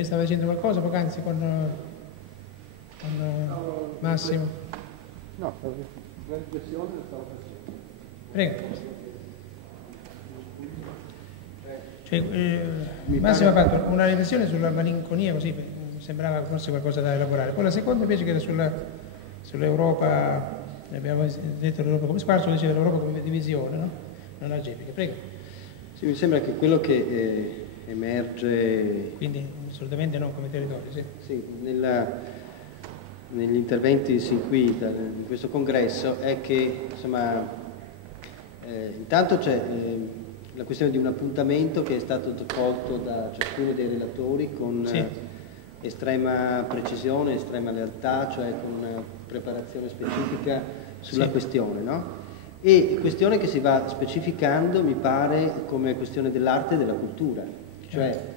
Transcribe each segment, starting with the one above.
Stava dicendo qualcosa poc'anzi con Massimo? No, la riflessione la stavo facendo. Prego. Cioè, Massimo ha fatto una riflessione sulla malinconia, così mi sembrava forse qualcosa da elaborare. Poi la seconda invece che era sull'Europa, abbiamo detto l'Europa come squarcio, diceva l'Europa come divisione, no? Non algebrica. Prego. Sì, mi sembra che quello che emerge... Quindi assolutamente non come territorio, sì. Sì, negli interventi sin qui in questo congresso è che, insomma, intanto c'è la questione di un appuntamento che è stato colto da ciascuno dei relatori con estrema precisione, estrema lealtà, cioè con una preparazione specifica sulla questione, no? E questione che si va specificando, mi pare, come questione dell'arte e della cultura, cioè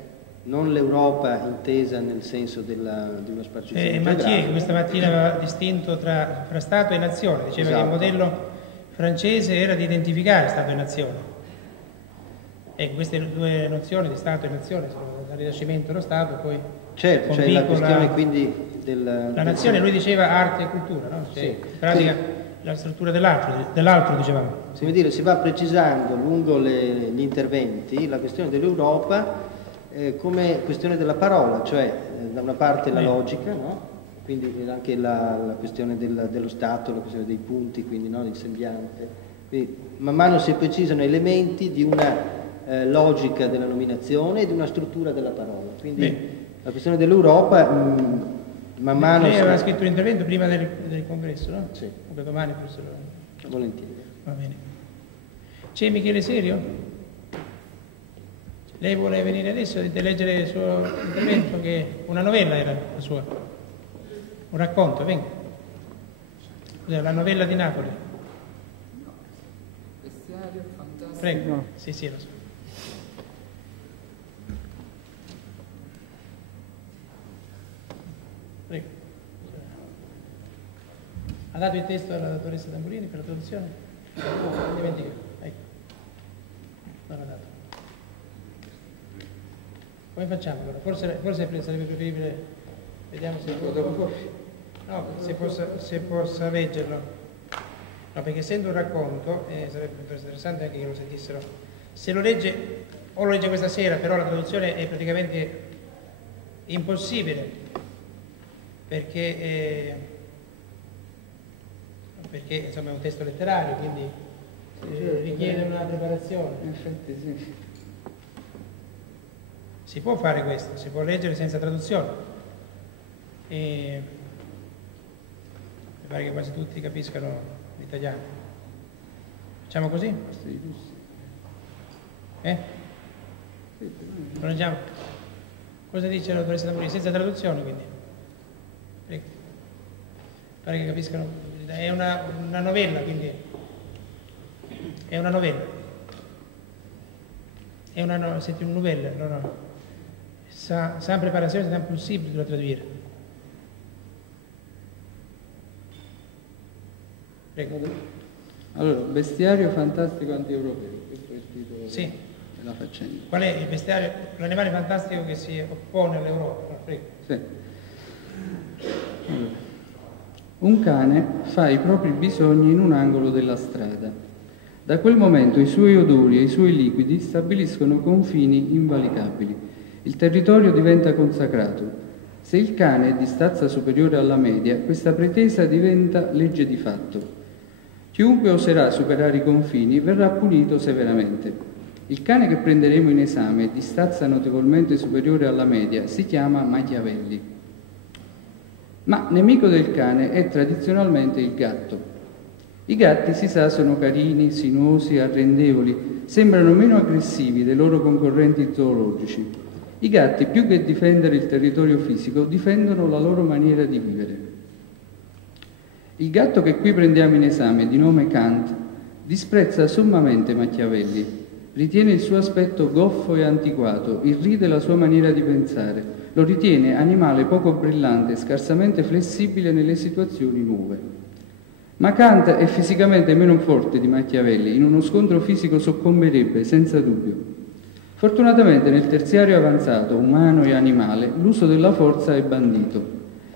non l'Europa intesa nel senso di uno spartizione Mathieu questa mattina aveva distinto tra Stato e Nazione, diceva che il modello francese era di identificare Stato e Nazione. E queste due nozioni di Stato e Nazione sono dal Rinascimento dello Stato, poi certo, c'è la questione quindi la nazione, lui diceva arte e cultura, no? Cioè, in pratica la struttura dell'altro dicevamo. Come dire, si va precisando lungo gli interventi la questione dell'Europa come questione della parola, cioè da una parte la logica, no? Quindi anche la questione dello Stato, la questione dei punti, quindi no? Il sembiante. Quindi, man mano si precisano elementi di una logica della nominazione e di una struttura della parola. Quindi la questione dell'Europa man mano... Lei aveva scritto un intervento prima del congresso, no? Sì. Oppure domani forse lo... Volentieri. Va bene. C'è Michele Serio? Lei vuole venire adesso e leggere il suo intervento, che una novella era la sua, un racconto, venga. La novella di Napoli. Bestiario fantastico. Prego. No. Sì, lo so. Prego. Ha dato il testo alla dottoressa Tamburini per la traduzione? No, dimentica. Ecco. Non l'ha dato. Come facciamo allora? Forse sarebbe preferibile, vediamo se possa leggerlo. No, perché essendo un racconto, sarebbe interessante anche che lo sentissero. Se lo legge, o lo legge questa sera, però la traduzione è praticamente impossibile, perché insomma è un testo letterario, quindi richiede una preparazione. In effetti sì. Si può fare questo, si può leggere senza traduzione. E mi pare che quasi tutti capiscano l'italiano. Facciamo così? Lo leggiamo? Cosa dice la dottoressa Tamburini? Senza traduzione, quindi. Prego. Pare che capiscano. È una novella, quindi. È una novella. C'est une nouvelle, no. Sans préparation, c'est impossible de la traduire. Prego. Allora, bestiario fantastico anti-europeo, questo è il titolo della faccenda. Qual è il bestiario, l'animale fantastico che si oppone all'Europa? Prego. Sì. Allora, un cane fa i propri bisogni in un angolo della strada. Da quel momento i suoi odori e i suoi liquidi stabiliscono confini invalicabili. Il territorio diventa consacrato. Se il cane è di stazza superiore alla media, questa pretesa diventa legge di fatto. Chiunque oserà superare i confini verrà punito severamente. Il cane che prenderemo in esame, di stazza notevolmente superiore alla media, si chiama Machiavelli. Ma nemico del cane è tradizionalmente il gatto. I gatti, si sa, sono carini, sinuosi, arrendevoli, sembrano meno aggressivi dei loro concorrenti zoologici. I gatti, più che difendere il territorio fisico, difendono la loro maniera di vivere. Il gatto che qui prendiamo in esame, di nome Kant, disprezza sommamente Machiavelli, ritiene il suo aspetto goffo e antiquato, irride la sua maniera di pensare, lo ritiene animale poco brillante e scarsamente flessibile nelle situazioni nuove. Ma Kant è fisicamente meno forte di Machiavelli, in uno scontro fisico soccomberebbe, senza dubbio. Fortunatamente nel terziario avanzato, umano e animale, l'uso della forza è bandito.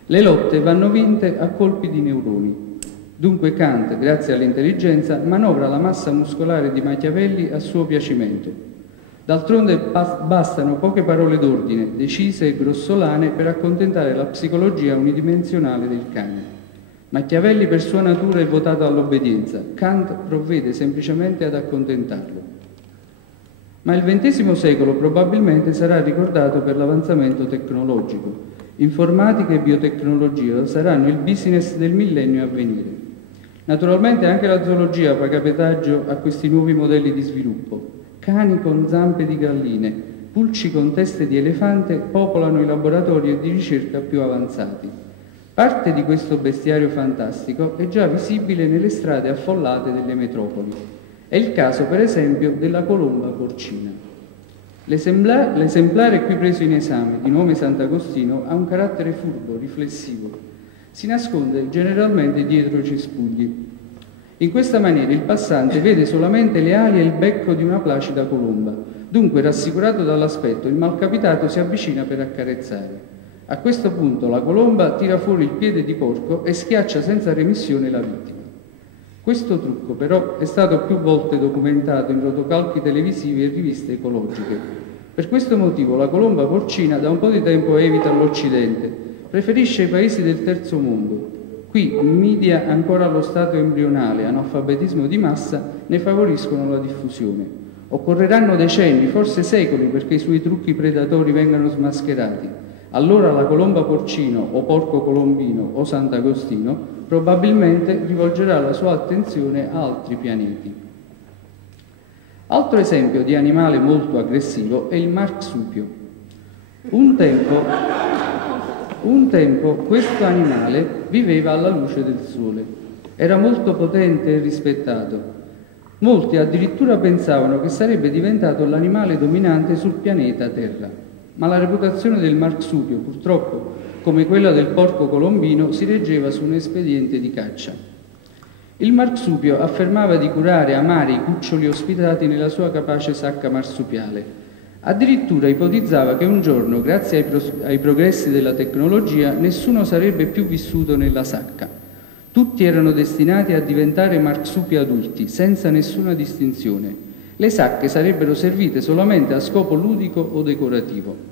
Le lotte vanno vinte a colpi di neuroni. Dunque Kant, grazie all'intelligenza, manovra la massa muscolare di Machiavelli a suo piacimento. D'altronde bastano poche parole d'ordine, decise e grossolane, per accontentare la psicologia unidimensionale del cane. Machiavelli per sua natura è votato all'obbedienza, Kant provvede semplicemente ad accontentarlo. Ma il XX secolo probabilmente sarà ricordato per l'avanzamento tecnologico. Informatica e biotecnologia saranno il business del millennio a venire. Naturalmente anche la zoologia paga pedaggio a questi nuovi modelli di sviluppo. Cani con zampe di galline, pulci con teste di elefante popolano i laboratori di ricerca più avanzati. Parte di questo bestiario fantastico è già visibile nelle strade affollate delle metropoli. È il caso, per esempio, della colomba porcina. L'esemplare qui preso in esame, di nome Sant'Agostino, ha un carattere furbo, riflessivo. Si nasconde generalmente dietro i cespugli. In questa maniera il passante vede solamente le ali e il becco di una placida colomba. Dunque, rassicurato dall'aspetto, il malcapitato si avvicina per accarezzare. A questo punto la colomba tira fuori il piede di porco e schiaccia senza remissione la vittima. Questo trucco però è stato più volte documentato in rotocalchi televisivi e riviste ecologiche. Per questo motivo la colomba porcina da un po' di tempo evita l'Occidente, preferisce i paesi del terzo mondo. Qui i media ancora allo stato embrionale, analfabetismo di massa, ne favoriscono la diffusione. Occorreranno decenni, forse secoli, perché i suoi trucchi predatori vengano smascherati. Allora la colomba porcino o porco colombino o Sant'Agostino probabilmente rivolgerà la sua attenzione a altri pianeti. Altro esempio di animale molto aggressivo è il marsupio. Un tempo questo animale viveva alla luce del sole. Era molto potente e rispettato. Molti addirittura pensavano che sarebbe diventato l'animale dominante sul pianeta Terra. Ma la reputazione del marsupio, purtroppo, come quella del porco colombino, si reggeva su un espediente di caccia. Il marsupio affermava di curare e amare i cuccioli ospitati nella sua capace sacca marsupiale. Addirittura ipotizzava che un giorno, grazie ai progressi della tecnologia, nessuno sarebbe più vissuto nella sacca. Tutti erano destinati a diventare marsupi adulti, senza nessuna distinzione. Le sacche sarebbero servite solamente a scopo ludico o decorativo.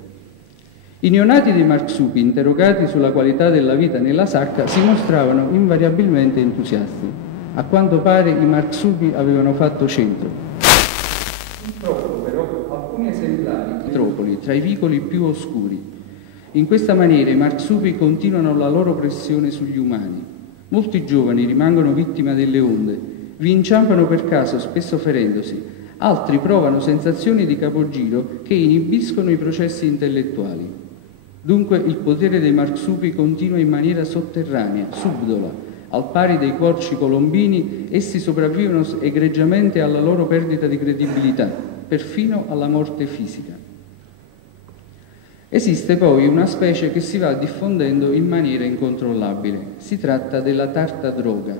I neonati dei marsupi, interrogati sulla qualità della vita nella sacca, si mostravano invariabilmente entusiasti. A quanto pare i marsupi avevano fatto centro. Purtroppo però alcuni esemplari metropoli tra i vicoli più oscuri. In questa maniera i marsupi continuano la loro pressione sugli umani. Molti giovani rimangono vittime delle onde, vi inciampano per caso, spesso ferendosi. Altri provano sensazioni di capogiro che inibiscono i processi intellettuali. Dunque il potere dei marsupi continua in maniera sotterranea, subdola. Al pari dei porci colombini, essi sopravvivono egregiamente alla loro perdita di credibilità, perfino alla morte fisica. Esiste poi una specie che si va diffondendo in maniera incontrollabile. Si tratta della tartadroga.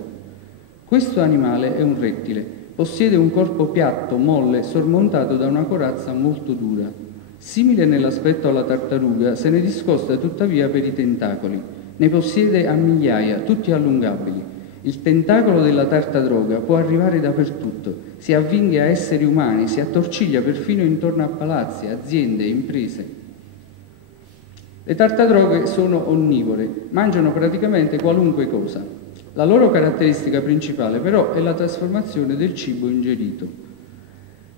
Questo animale è un rettile. Possiede un corpo piatto, molle, sormontato da una corazza molto dura. Simile nell'aspetto alla tartaruga, se ne discosta tuttavia per i tentacoli. Ne possiede a migliaia, tutti allungabili. Il tentacolo della tartadroga può arrivare dappertutto, si avvinghia a esseri umani, si attorciglia perfino intorno a palazzi, aziende, imprese. Le tartadroghe sono onnivore, mangiano praticamente qualunque cosa. La loro caratteristica principale però è la trasformazione del cibo ingerito.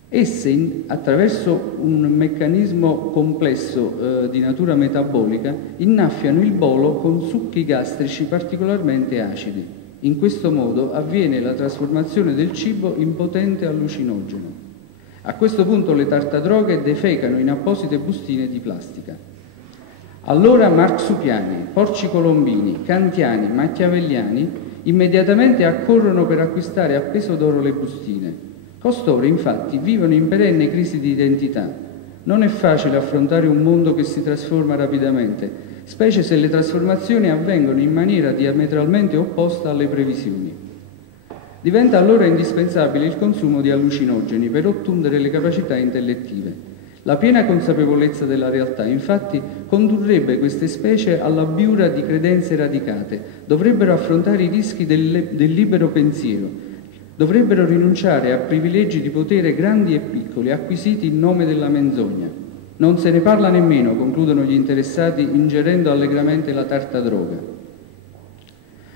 Esse, attraverso un meccanismo complesso di natura metabolica, innaffiano il bolo con succhi gastrici particolarmente acidi. In questo modo avviene la trasformazione del cibo in potente allucinogeno. A questo punto le tartadroghe defecano in apposite bustine di plastica. Allora marsupiani, porci colombini, kantiani, machiavelliani immediatamente accorrono per acquistare a peso d'oro le bustine. Costoro, infatti, vivono in perenne crisi di identità. Non è facile affrontare un mondo che si trasforma rapidamente, specie se le trasformazioni avvengono in maniera diametralmente opposta alle previsioni. Diventa allora indispensabile il consumo di allucinogeni per ottundere le capacità intellettive. La piena consapevolezza della realtà, infatti, condurrebbe queste specie all'abbiura di credenze radicate, dovrebbero affrontare i rischi del libero pensiero, dovrebbero rinunciare a privilegi di potere grandi e piccoli, acquisiti in nome della menzogna. Non se ne parla nemmeno, concludono gli interessati, ingerendo allegramente la tarta droga.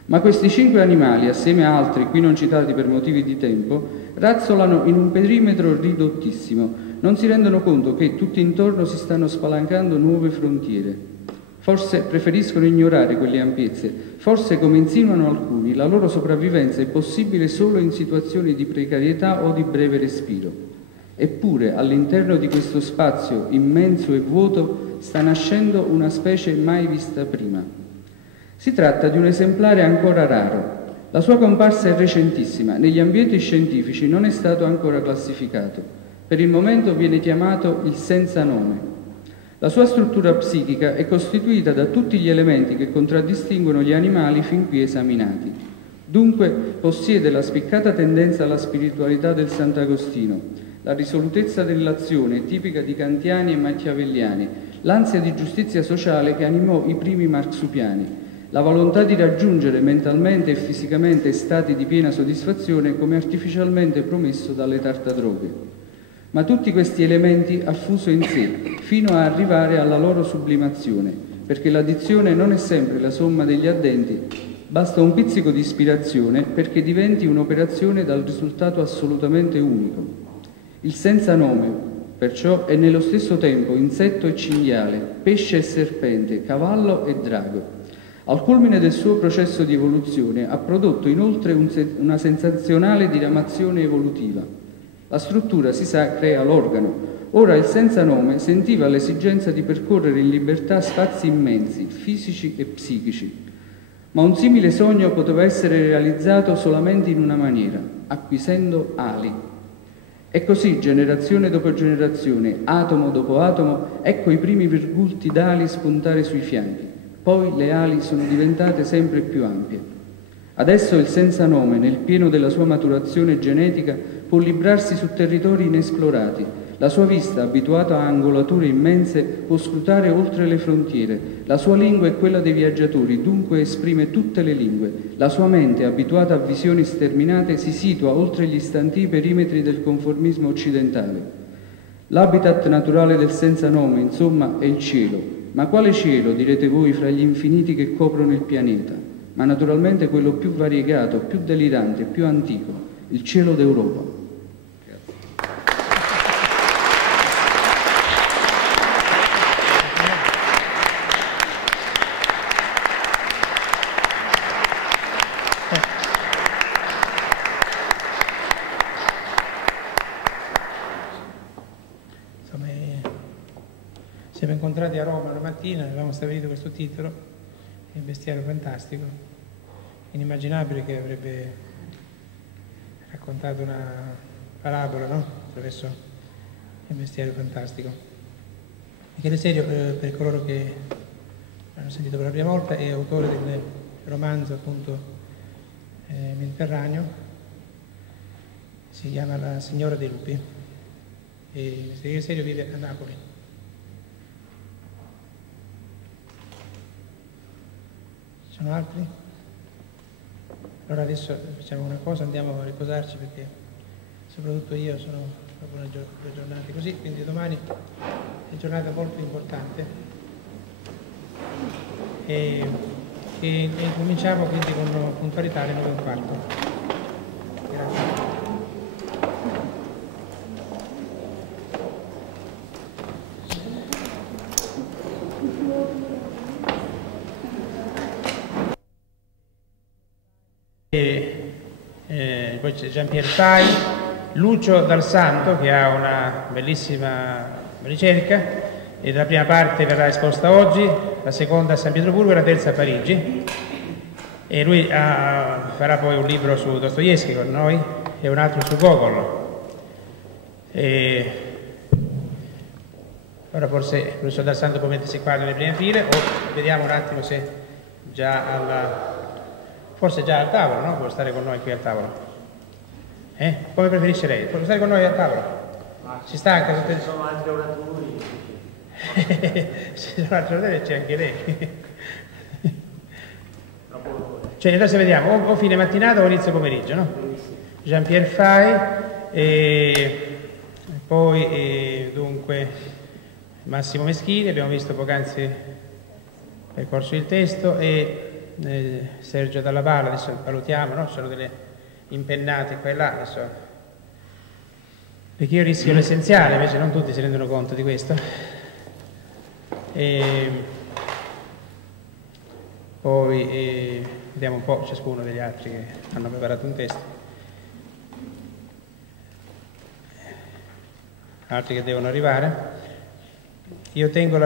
Ma questi 5 animali, assieme a altri qui non citati per motivi di tempo, razzolano in un perimetro ridottissimo, non si rendono conto che tutti intorno si stanno spalancando nuove frontiere. Forse preferiscono ignorare quelle ampiezze, forse, come insinuano alcuni, la loro sopravvivenza è possibile solo in situazioni di precarietà o di breve respiro. Eppure, all'interno di questo spazio immenso e vuoto, sta nascendo una specie mai vista prima. Si tratta di un esemplare ancora raro. La sua comparsa è recentissima, negli ambienti scientifici non è stato ancora classificato. Per il momento viene chiamato il senza nome. La sua struttura psichica è costituita da tutti gli elementi che contraddistinguono gli animali fin qui esaminati. Dunque possiede la spiccata tendenza alla spiritualità del Sant'Agostino, la risolutezza dell'azione tipica di kantiani e machiavelliani, l'ansia di giustizia sociale che animò i primi marsupiani, la volontà di raggiungere mentalmente e fisicamente stati di piena soddisfazione come artificialmente promesso dalle tartarughe. Ma tutti questi elementi affuso in sé, fino a arrivare alla loro sublimazione, perché l'addizione non è sempre la somma degli addenti, basta un pizzico di ispirazione perché diventi un'operazione dal risultato assolutamente unico. Il senza nome, perciò, è nello stesso tempo insetto e cinghiale, pesce e serpente, cavallo e drago. Al culmine del suo processo di evoluzione ha prodotto inoltre una sensazionale diramazione evolutiva. La struttura, si sa, crea l'organo. Ora il senza nome sentiva l'esigenza di percorrere in libertà spazi immensi, fisici e psichici. Ma un simile sogno poteva essere realizzato solamente in una maniera, acquisendo ali. E così, generazione dopo generazione, atomo dopo atomo, ecco i primi virgulti d'ali spuntare sui fianchi. Poi le ali sono diventate sempre più ampie. Adesso il senza nome, nel pieno della sua maturazione genetica, può librarsi su territori inesplorati. La sua vista, abituata a angolature immense, può scrutare oltre le frontiere. La sua lingua è quella dei viaggiatori, dunque esprime tutte le lingue. La sua mente, abituata a visioni sterminate, si situa oltre gli stantii perimetri del conformismo occidentale. L'habitat naturale del senza nome, insomma, è il cielo. Ma quale cielo, direte voi, fra gli infiniti che coprono il pianeta? Ma naturalmente quello più variegato, più delirante, più antico, il cielo d'Europa. Insomma, siamo incontrati a Roma una mattina, avevamo stabilito questo titolo, il bestiario fantastico, inimmaginabile che avrebbe raccontato una parabola, no? Attraverso il bestiario fantastico. Michele Serio, per coloro che l'hanno sentito per la prima volta, è autore del romanzo appunto Mediterraneo, si chiama La signora dei lupi, e Michele Serio vive a Napoli. Ci sono altri? Allora adesso facciamo una cosa, andiamo a riposarci perché soprattutto io sono proprio una giornata così, quindi domani è una giornata molto importante e cominciamo quindi con puntualità alle 9:15. Grazie. Poi c'è Giampier Pai, Lucio Dal Santo che ha una bellissima ricerca e la prima parte verrà esposta oggi, la seconda a San Pietroburgo e la terza a Parigi, e lui farà poi un libro su Dostoevskij con noi e un altro su Gogol. Ora forse il professor Dal Santo può mettersi qua nelle prime file o vediamo un attimo se già forse già al tavolo, no? Può stare con noi qui al tavolo. Come preferisce lei? Può stare con noi al tavolo? Si stanca tutte... Ci sono altri oratori. Ci sono altri oratori e c'è anche lei. Cioè adesso vediamo, o fine mattinata o inizio pomeriggio, no? Jean-Pierre Fay, e poi dunque Massimo Meschini, abbiamo visto poc'anzi percorso il testo, e Sergio Dalla Pala, adesso valutiamo, no? Sono delle impennate qua e là, adesso, perché io rischio l'essenziale, invece non tutti si rendono conto di questo. E poi vediamo un po' ciascuno degli altri che hanno preparato un testo, altri che devono arrivare. Io tengo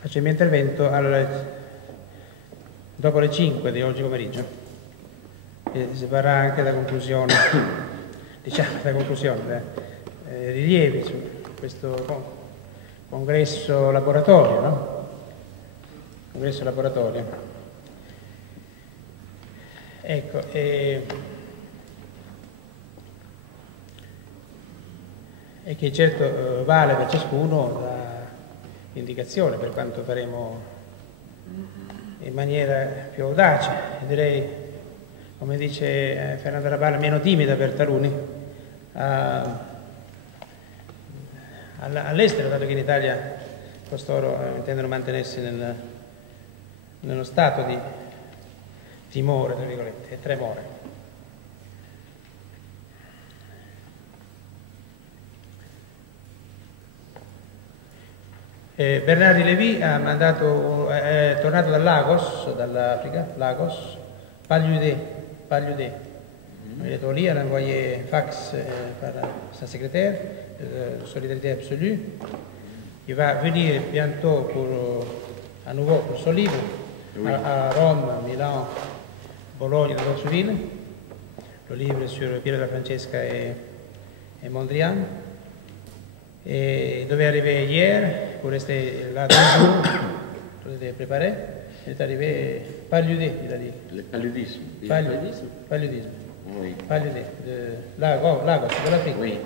faccio il mio intervento dopo le 5 di oggi pomeriggio, e si parlerà anche da conclusione, diciamo da conclusione, rilievi su questo congresso laboratorio, no? Congresso laboratorio. Ecco, e che certo vale per ciascuno da indicazione per quanto faremo in maniera più audace, direi, come dice Fernando Dalla Pala, meno timida per taluni, all'estero, dato che in Italia costoro intendono mantenersi nello stato di timore, tra virgolette, e tremore. Bernard Lévy ha mandato, è tornato da Lagos, dall'Africa, Lagos, Pagliudé. Il est lì, elle a envoyé fax par sa secrétaire, Solidarité Absolue. Il va venir bientôt à nouveau pour son livre, oui, à Rome, Milan, Bologne et d'autres villes. Le livre sur Piero della Francesca et Mondrian. Et il devait arriver hier pour rester là 2 jours. Tout était préparé. Il est arrivé Pagliudé, il a dit. Le paludisme. Paludisme. Oui. Pagliudé, de Lagos, de l'Afrique. Oui.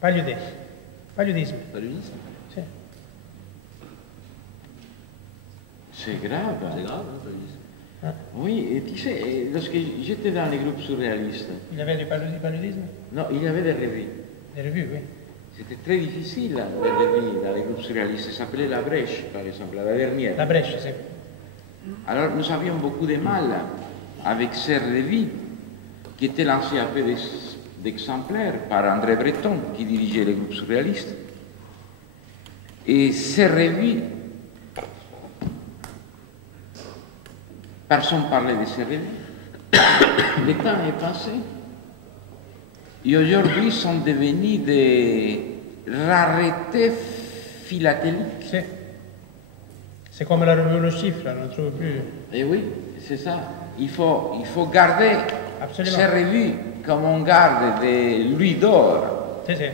Pagliudé. Paludisme. Paludisme. Sì. C'est grave. C'est grave, hein, paludisme. Ah. Oui, et tu sais, lorsque j'étais dans les groupes surréalistes, Il y avait du paludisme? non, il y avait des revues. Des revues, oui. C'était très difficile, les revues dans les groupes surréalistes. Ça s'appelait La Brèche, par exemple, la dernière. La Brescia, sì. Alors, nous avions beaucoup de mal avec ces revues qui étaient lancées à peu d'exemplaires par André Breton, qui dirigeait les groupes surréalistes. Et ces revues, personne ne parlait de ces revues. Le temps est passé. Et aujourd'hui sont devenus des raretés philatéliques. Sì. C'est comme la revue Le Chiffre, on ne trouve plus. Et oui, c'est ça. Il faut garder Absolument. ces revues comme on garde des louis d'or. Sì, sì.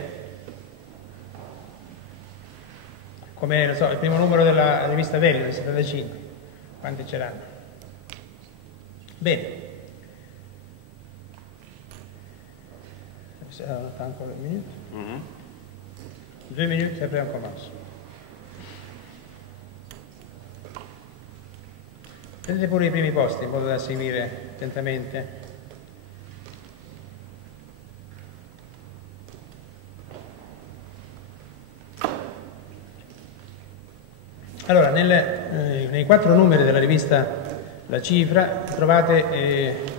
Come, non so, il primo numero della rivista Verio del 75. Quanti c'erano? Bene. Ancora un minuto. 2 minuti e poi un commence. Prendete pure i primi posti in modo da seguire attentamente. Allora, nei 4 numeri della rivista La Cifra trovate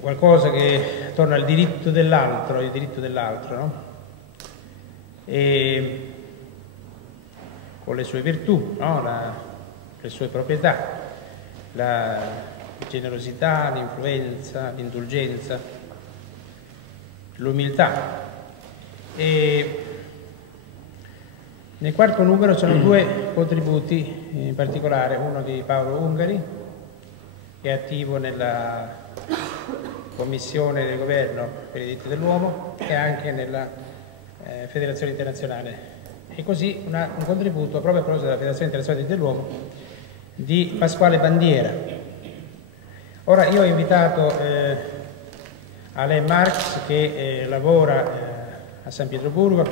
qualcosa che torna al diritto dell'altro, no? E con le sue virtù, no? Le sue proprietà, la generosità, l'influenza, l'indulgenza, l'umiltà. E nel 4º numero sono 2 contributi in particolare, uno di Paolo Ungari, che è attivo nella Commissione del Governo per i diritti dell'uomo e anche nella Federazione Internazionale. E così un contributo proprio a proposito della Federazione Internazionale dei diritti dell'uomo di Pasquale Bandiera. Ora io ho invitato Alain Marx, che lavora a San Pietroburgo,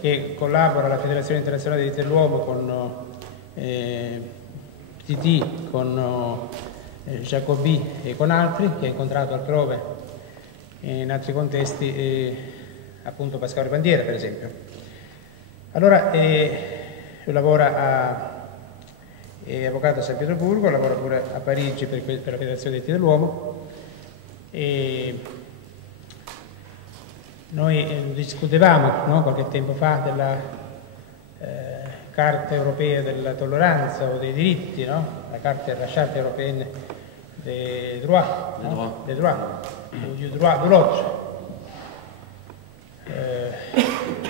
che collabora alla Federazione Internazionale dei Diritti dell'Uomo con TT, con Jacobi e con altri, che ha incontrato altrove in altri contesti, appunto Pasquale Bandiera per esempio. Allora lavora è avvocato a San Pietroburgo, lavora pure a Parigi per la Federazione dei Diritti dell'Uomo, e noi discutevamo, no, qualche tempo fa della Carta europea della tolleranza o dei diritti, no? La Charte européenne des droits, no? Des droits, ou du droit de l'autre,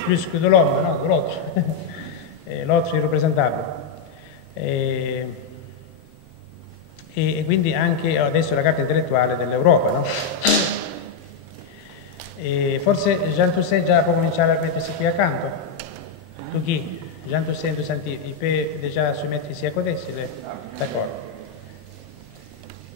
plus que de l'homme, no? De l'autre, l'autre irrappresentabile. E quindi anche adesso la Carta intellettuale dell'Europa, no? E forse Jean Toussaint già può cominciare a mettersi qui accanto. Tu chi? Jean Toussaint il peut déjà se mettre ici à côté, d'accordo.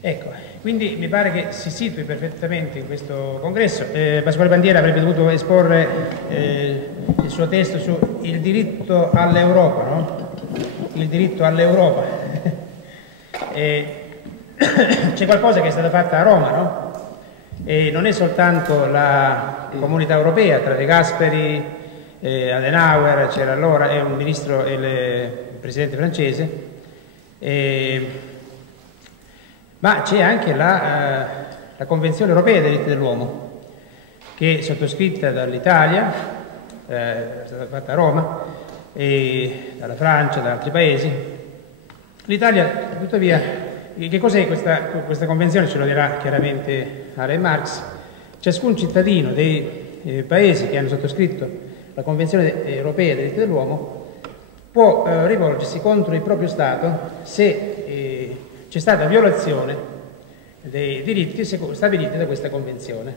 Ecco, quindi mi pare che si situi perfettamente in questo congresso. Pasquale Bandiera avrebbe dovuto esporre il suo testo su il diritto all'Europa, no? Il diritto all'Europa. C'è qualcosa che è stata fatta a Roma, no? E non è soltanto la Comunità Europea, tra De Gasperi, Adenauer, c'era allora, è un ministro e il presidente francese, ma c'è anche la Convenzione Europea dei diritti dell'uomo, che è sottoscritta dall'Italia, è stata fatta a Roma, e dalla Francia, da altri paesi. L'Italia, tuttavia, che cos'è questa convenzione? Ce lo dirà chiaramente Alain Marx. Ciascun cittadino dei paesi che hanno sottoscritto la Convenzione Europea dei diritti dell'uomo può rivolgersi contro il proprio Stato se c'è stata violazione dei diritti stabiliti da questa Convenzione,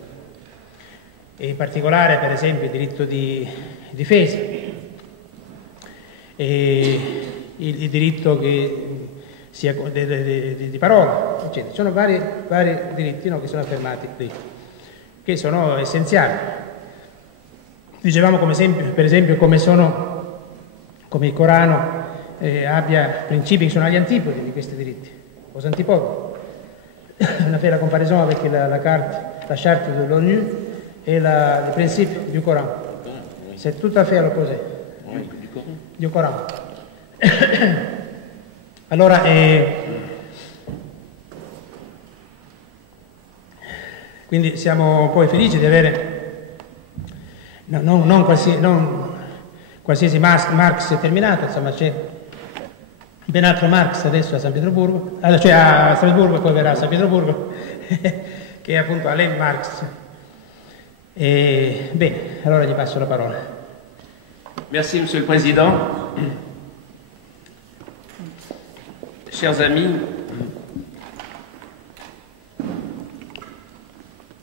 e in particolare per esempio il diritto di difesa, e il diritto che sia di parola, eccetera. Ci sono vari diritti, no, che sono affermati qui, che sono essenziali. Dicevamo per esempio come il Corano abbia principi che sono agli antipodi di questi diritti, aux antipodes. On a fait la comparaison avec la charte de l'ONU et le principe du Coran. C'est tout à fait à l'opposé du Coran. Allora, quindi siamo poi felici di avere non qualsiasi Marx è terminato, insomma c'è ben altro Marx adesso a San Pietroburgo, cioè a Strasburgo e poi verrà a San Pietroburgo, che è appunto Alain Marx. Bene, allora gli passo la parola. Merci, Monsieur le Président. Chers amis,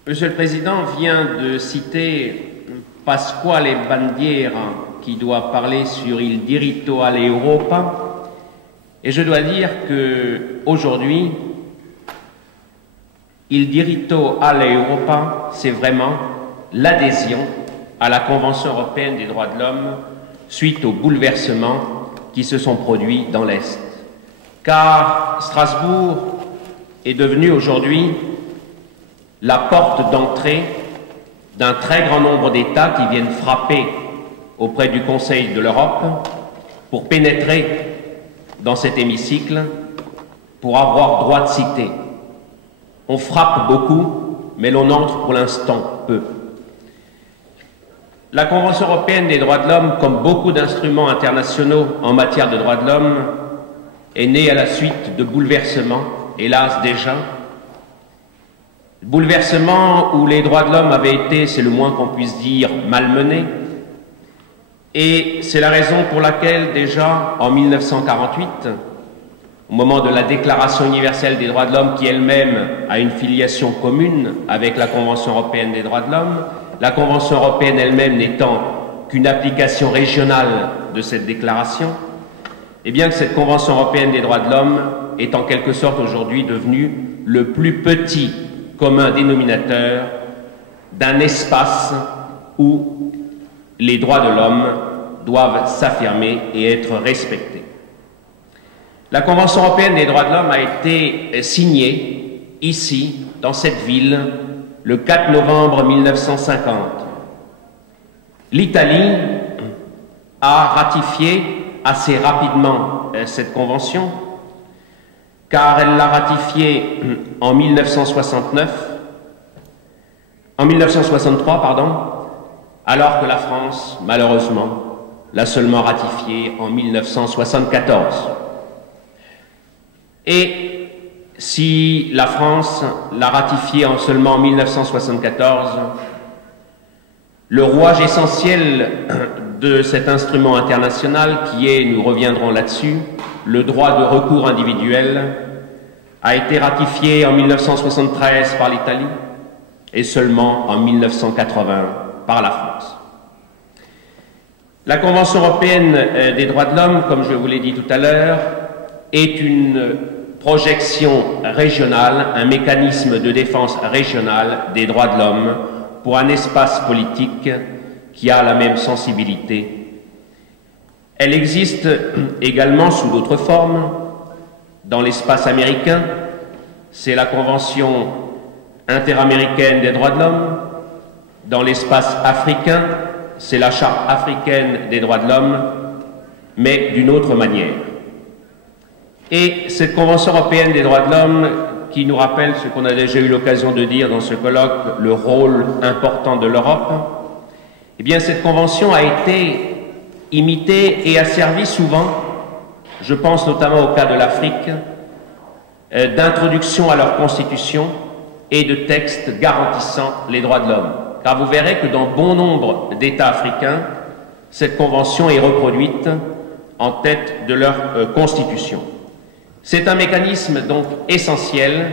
Monsieur le Président vient de citer Pasquale Bandiera qui doit parler sur il diritto all'Europa, et je dois dire que aujourd'hui, il diritto all'Europa, c'est vraiment l'adhésion à la Convention européenne des droits de l'homme suite aux bouleversements qui se sont produits dans l'Est. Car Strasbourg est devenu aujourd'hui la porte d'entrée d'un très grand nombre d'États qui viennent frapper auprès du Conseil de l'Europe pour pénétrer dans cet hémicycle, pour avoir droit de citer. On frappe beaucoup, mais l'on entre pour l'instant peu. La Convention européenne des droits de l'homme, comme beaucoup d'instruments internationaux en matière de droits de l'homme, est née à la suite de bouleversements, hélas déjà, bouleversements où les droits de l'homme avaient été, c'est le moins qu'on puisse dire, malmenés. Et c'est la raison pour laquelle déjà en 1948, au moment de la Déclaration universelle des droits de l'homme, qui elle-même a une filiation commune avec la Convention européenne des droits de l'homme, la Convention européenne elle-même n'étant qu'une application régionale de cette déclaration, et bien que cette Convention européenne des droits de l'homme est en quelque sorte aujourd'hui devenue le plus petit commun dénominateur d'un espace où les droits de l'homme doivent s'affirmer et être respectés. La Convention européenne des droits de l'homme a été signée ici, dans cette ville, le 4 novembre 1950. L'Italie a ratifié assez rapidement cette convention, car elle l'a ratifiée en 1963, alors que la France, malheureusement, l'a seulement ratifiée en 1974. Et si la France l'a ratifiée seulement en 1974, le rouage essentiel de cet instrument international, qui est, nous reviendrons là-dessus, le droit de recours individuel, a été ratifié en 1973 par l'Italie et seulement en 1980 par la France. La Convention européenne des droits de l'homme, comme je vous l'ai dit tout à l'heure, est une projection régionale, un mécanisme de défense régionale des droits de l'homme pour un espace politique qui a la même sensibilité. Elle existe également sous d'autres formes. Dans l'espace américain, c'est la Convention interaméricaine des droits de l'homme. Dans l'espace africain, c'est la Charte africaine des droits de l'homme, mais d'une autre manière. Et cette Convention européenne des droits de l'homme, qui nous rappelle ce qu'on a déjà eu l'occasion de dire dans ce colloque, le rôle important de l'Europe, eh bien cette Convention a été imitée et a servi souvent, je pense notamment au cas de l'Afrique, d'introduction à leur constitution et de textes garantissant les droits de l'homme. Car vous verrez que dans bon nombre d'États africains, cette convention est reproduite en tête de leur constitution. C'est un mécanisme donc essentiel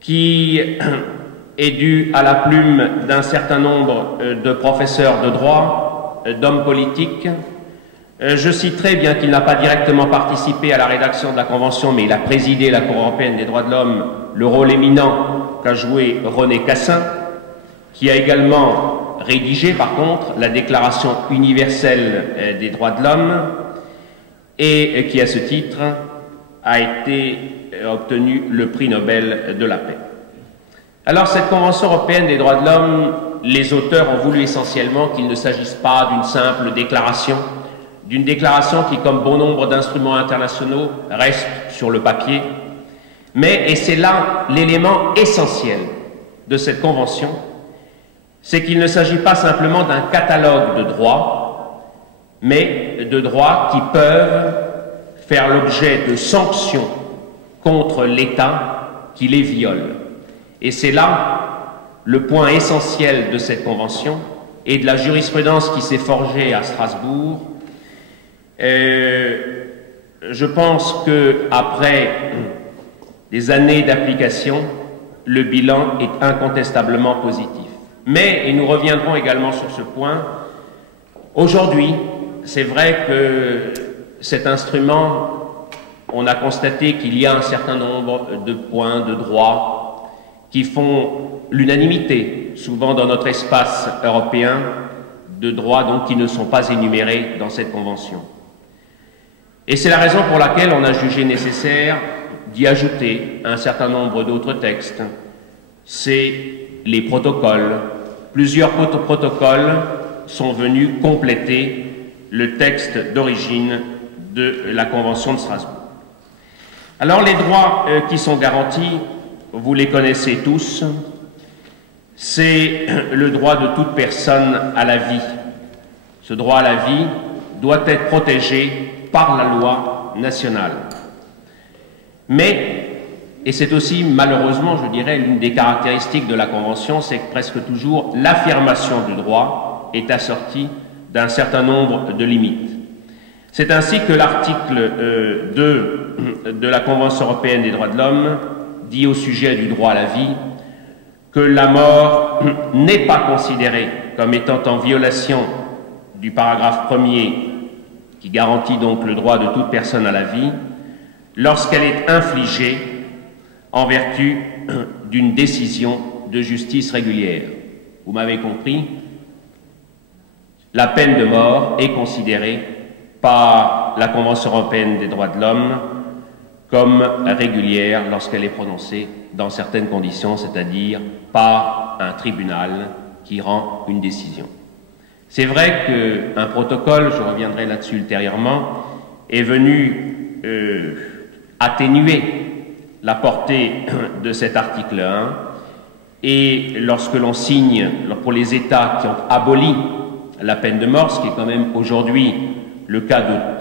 qui est dû à la plume d'un certain nombre de professeurs de droit, d'hommes politiques. Je citerai, bien qu'il n'a pas directement participé à la rédaction de la Convention, mais il a présidé la Cour européenne des droits de l'homme, le rôle éminent qu'a joué René Cassin, qui a également rédigé, par contre, la Déclaration universelle des droits de l'homme et qui, à ce titre, a obtenu le prix Nobel de la paix. Alors, cette Convention européenne des droits de l'homme, les auteurs ont voulu essentiellement qu'il ne s'agisse pas d'une simple déclaration, d'une déclaration qui, comme bon nombre d'instruments internationaux, reste sur le papier, mais, et c'est là l'élément essentiel de cette Convention, c'est qu'il ne s'agit pas simplement d'un catalogue de droits, mais de droits qui peuvent faire l'objet de sanctions contre l'État qui les viole. Et c'est là le point essentiel de cette Convention et de la jurisprudence qui s'est forgée à Strasbourg. Je pense qu'après des années d'application, le bilan est incontestablement positif. Mais, et nous reviendrons également sur ce point, aujourd'hui, c'est vrai que cet instrument, on a constaté qu'il y a un certain nombre de points, de droits, qui font l'unanimité, souvent dans notre espace européen, de droits donc qui ne sont pas énumérés dans cette convention. Et c'est la raison pour laquelle on a jugé nécessaire d'y ajouter un certain nombre d'autres textes. C'est les protocoles. Plusieurs protocoles sont venus compléter le texte d'origine de la Convention de Strasbourg. Alors les droits qui sont garantis, vous les connaissez tous, c'est le droit de toute personne à la vie. Ce droit à la vie doit être protégé par la loi nationale. Mais, et c'est aussi malheureusement, je dirais, l'une des caractéristiques de la Convention, c'est que presque toujours l'affirmation du droit est assortie d'un certain nombre de limites. C'est ainsi que l'article 2 de la Convention européenne des droits de l'homme dit au sujet du droit à la vie que la mort n'est pas considérée comme étant en violation du paragraphe 1er qui garantit donc le droit de toute personne à la vie lorsqu'elle est infligée en vertu d'une décision de justice régulière. vous m'avez compris, la peine de mort est considérée par la Convention européenne des droits de l'homme comme régulière lorsqu'elle est prononcée dans certaines conditions, c'est-à-dire par un tribunal qui rend une décision. C'est vrai qu'un protocole, je reviendrai là-dessus ultérieurement, est venu atténuer la portée de cet article 1, et lorsque l'on signe, pour les États qui ont aboli la peine de mort, ce qui est quand même aujourd'hui le cas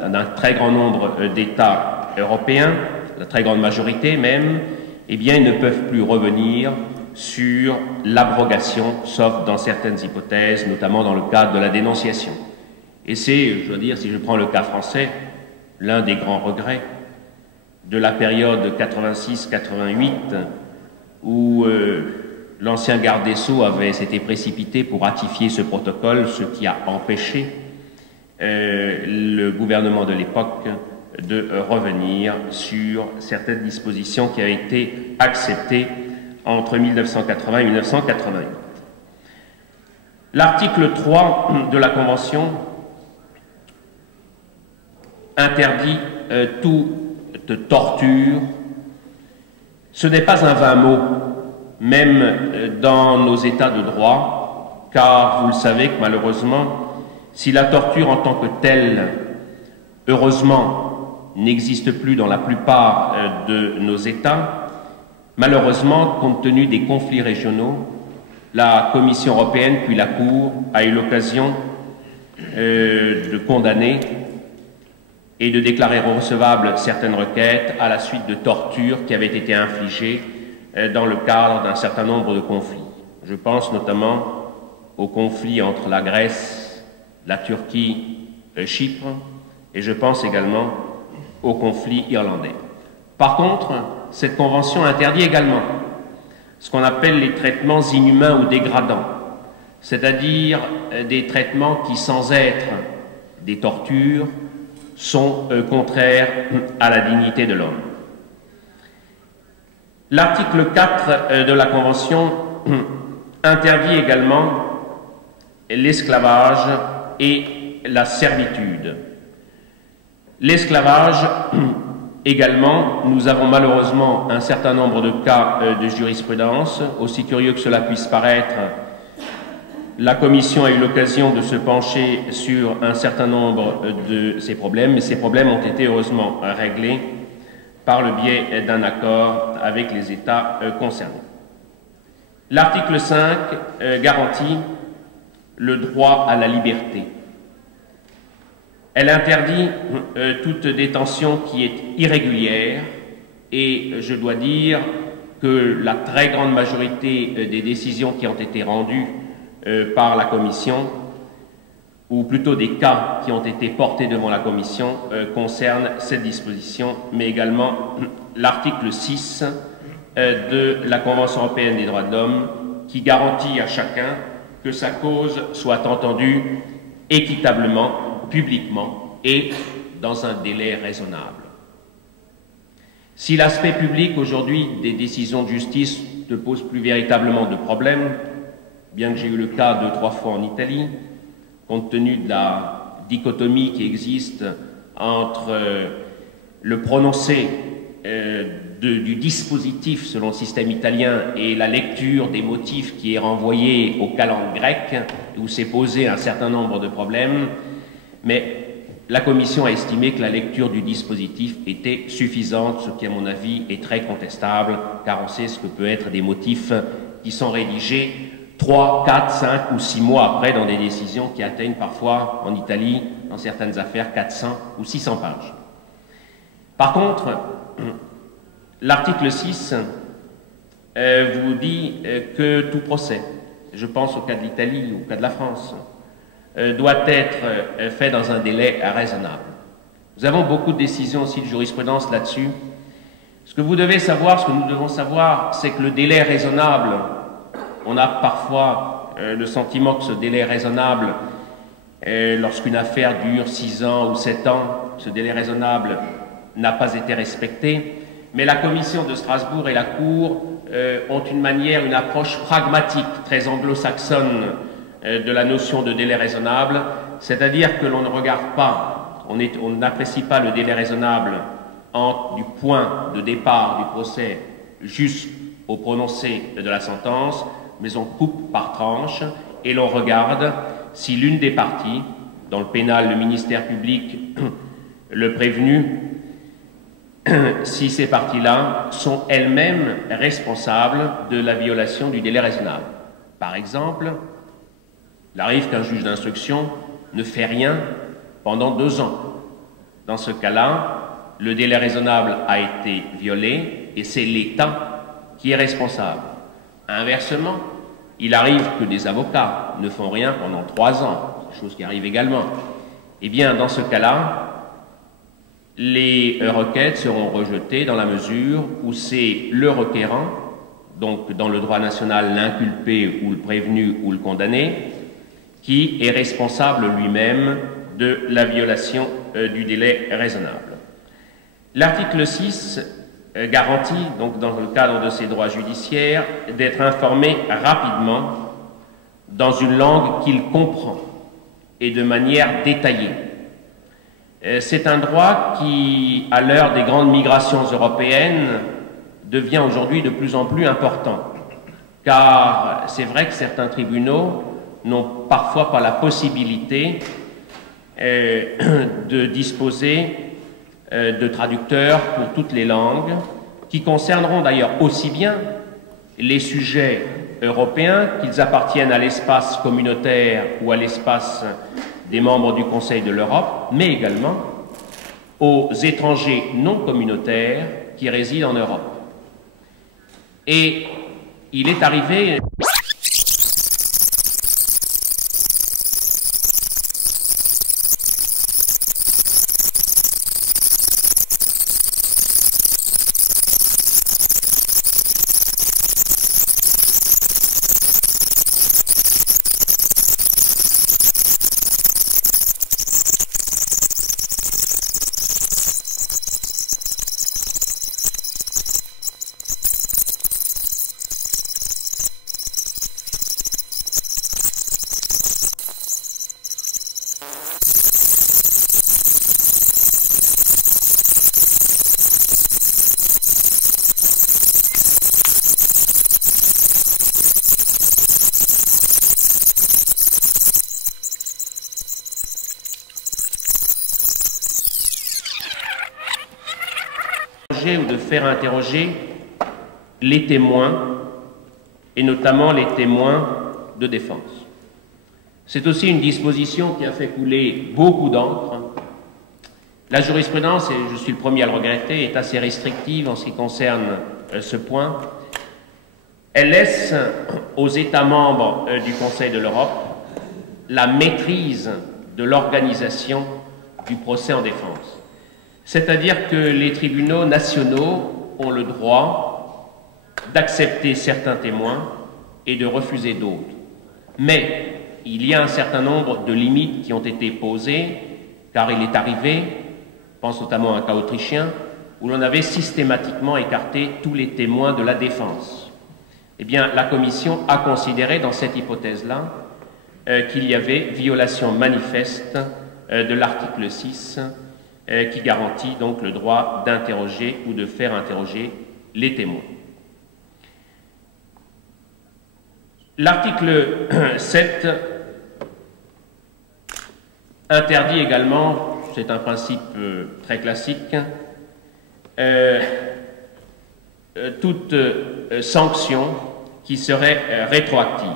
d'un très grand nombre d'États européens, la très grande majorité même, eh bien, ils ne peuvent plus revenir sur l'abrogation, sauf dans certaines hypothèses, notamment dans le cadre de la dénonciation. Et c'est, je veux dire, si je prends le cas français, l'un des grands regrets de la période 86-88, où l'ancien garde des Sceaux s'était précipité pour ratifier ce protocole, ce qui a empêché le gouvernement de l'époque de revenir sur certaines dispositions qui avaient été acceptées entre 1980 et 1988. L'article 3 de la Convention interdit toute torture. Ce n'est pas un vain mot, même dans nos états de droit, car vous le savez que malheureusement, si la torture en tant que telle, heureusement, n'existe plus dans la plupart de nos États, malheureusement, compte tenu des conflits régionaux, la Commission européenne puis la Cour a eu l'occasion de condamner et de déclarer recevables certaines requêtes à la suite de tortures qui avaient été infligées dans le cadre d'un certain nombre de conflits. Je pense notamment au conflit entre la Grèce, la Turquie, Chypre, et je pense également au conflit irlandais. Par contre, cette convention interdit également ce qu'on appelle les traitements inhumains ou dégradants, c'est-à-dire des traitements qui, sans être des tortures, sont contraires à la dignité de l'homme. L'article 4 de la Convention interdit également l'esclavage et la servitude. L'esclavage, également, nous avons malheureusement un certain nombre de cas de jurisprudence. Aussi curieux que cela puisse paraître, la Commission a eu l'occasion de se pencher sur un certain nombre de ces problèmes, mais ces problèmes ont été heureusement réglés par le biais d'un accord avec les États concernés. L'article 5 garantit le droit à la liberté. Elle interdit toute détention qui est irrégulière et je dois dire que la très grande majorité des décisions qui ont été rendues par la Commission, ou plutôt des cas qui ont été portés devant la Commission, concernent cette disposition, mais également l'article 6 de la Convention européenne des droits de l'homme qui garantit à chacun que sa cause soit entendue équitablement, publiquement et dans un délai raisonnable. Si l'aspect public aujourd'hui des décisions de justice ne pose plus véritablement de problème, bien que j'ai eu le cas 2 ou 3 fois en Italie, compte tenu de la dichotomie qui existe entre le prononcé du dispositif selon le système italien et la lecture des motifs qui est renvoyée aux calendes grecques, où s'est posé un certain nombre de problèmes, mais la Commission a estimé que la lecture du dispositif était suffisante, ce qui à mon avis est très contestable, car on sait ce que peut être des motifs qui sont rédigés 3, 4, 5 ou 6 mois après dans des décisions qui atteignent parfois en Italie, dans certaines affaires, 400 ou 600 pages. Par contre, l'article 6 vous dit que tout procès, je pense au cas de l'Italie ou au cas de la France, doit être fait dans un délai raisonnable. Nous avons beaucoup de décisions aussi de jurisprudence là-dessus. Ce que vous devez savoir, ce que nous devons savoir, c'est que le délai raisonnable, on a parfois le sentiment que ce délai raisonnable, lorsqu'une affaire dure 6 ans ou 7 ans, ce délai raisonnable n'a pas été respecté, mais la Commission de Strasbourg et la Cour ont une manière, une approche pragmatique, très anglo-saxonne de la notion de délai raisonnable, c'est-à-dire que l'on ne regarde pas, on n'apprécie pas le délai raisonnable du point de départ du procès jusqu'au prononcé de la sentence, mais on coupe par tranche et l'on regarde si l'une des parties, dans le pénal, le ministère public, le prévenu, si ces parties-là sont elles-mêmes responsables de la violation du délai raisonnable. Par exemple, il arrive qu'un juge d'instruction ne fait rien pendant 2 ans. Dans ce cas-là, le délai raisonnable a été violé et c'est l'État qui est responsable. Inversement, il arrive que des avocats ne font rien pendant 3 ans, chose qui arrive également. Eh bien, dans ce cas-là, les requêtes seront rejetées dans la mesure où c'est le requérant, donc dans le droit national l'inculpé ou le prévenu ou le condamné, qui est responsable lui-même de la violation du délai raisonnable. L'article 6 garantit, donc dans le cadre de ses droits judiciaires, d'être informé rapidement dans une langue qu'il comprend et de manière détaillée. C'est un droit qui, à l'heure des grandes migrations européennes, devient aujourd'hui de plus en plus important, car c'est vrai que certains tribunaux n'ont parfois pas la possibilité de disposer de traducteurs pour toutes les langues, qui concerneront d'ailleurs aussi bien les sujets européens, qu'ils appartiennent à l'espace communautaire ou à l'espace des membres du Conseil de l'Europe, mais également aux étrangers non communautaires qui résident en Europe. Et il est arrivé... ou de faire interroger les témoins, et notamment les témoins de défense. C'est aussi une disposition qui a fait couler beaucoup d'encre. La jurisprudence, et je suis le premier à le regretter, est assez restrictive en ce qui concerne ce point. Elle laisse aux États membres du Conseil de l'Europe la maîtrise de l'organisation du procès en défense. C'est-à-dire que les tribunaux nationaux ont le droit d'accepter certains témoins et de refuser d'autres. Mais il y a un certain nombre de limites qui ont été posées, car il est arrivé, je pense notamment à un cas autrichien, où l'on avait systématiquement écarté tous les témoins de la défense. Eh bien, la Commission a considéré dans cette hypothèse-là qu'il y avait violation manifeste de l'article 6 qui garantit donc le droit d'interroger ou de faire interroger les témoins. L'article 7 interdit également, c'est un principe très classique, toute sanction qui serait rétroactive.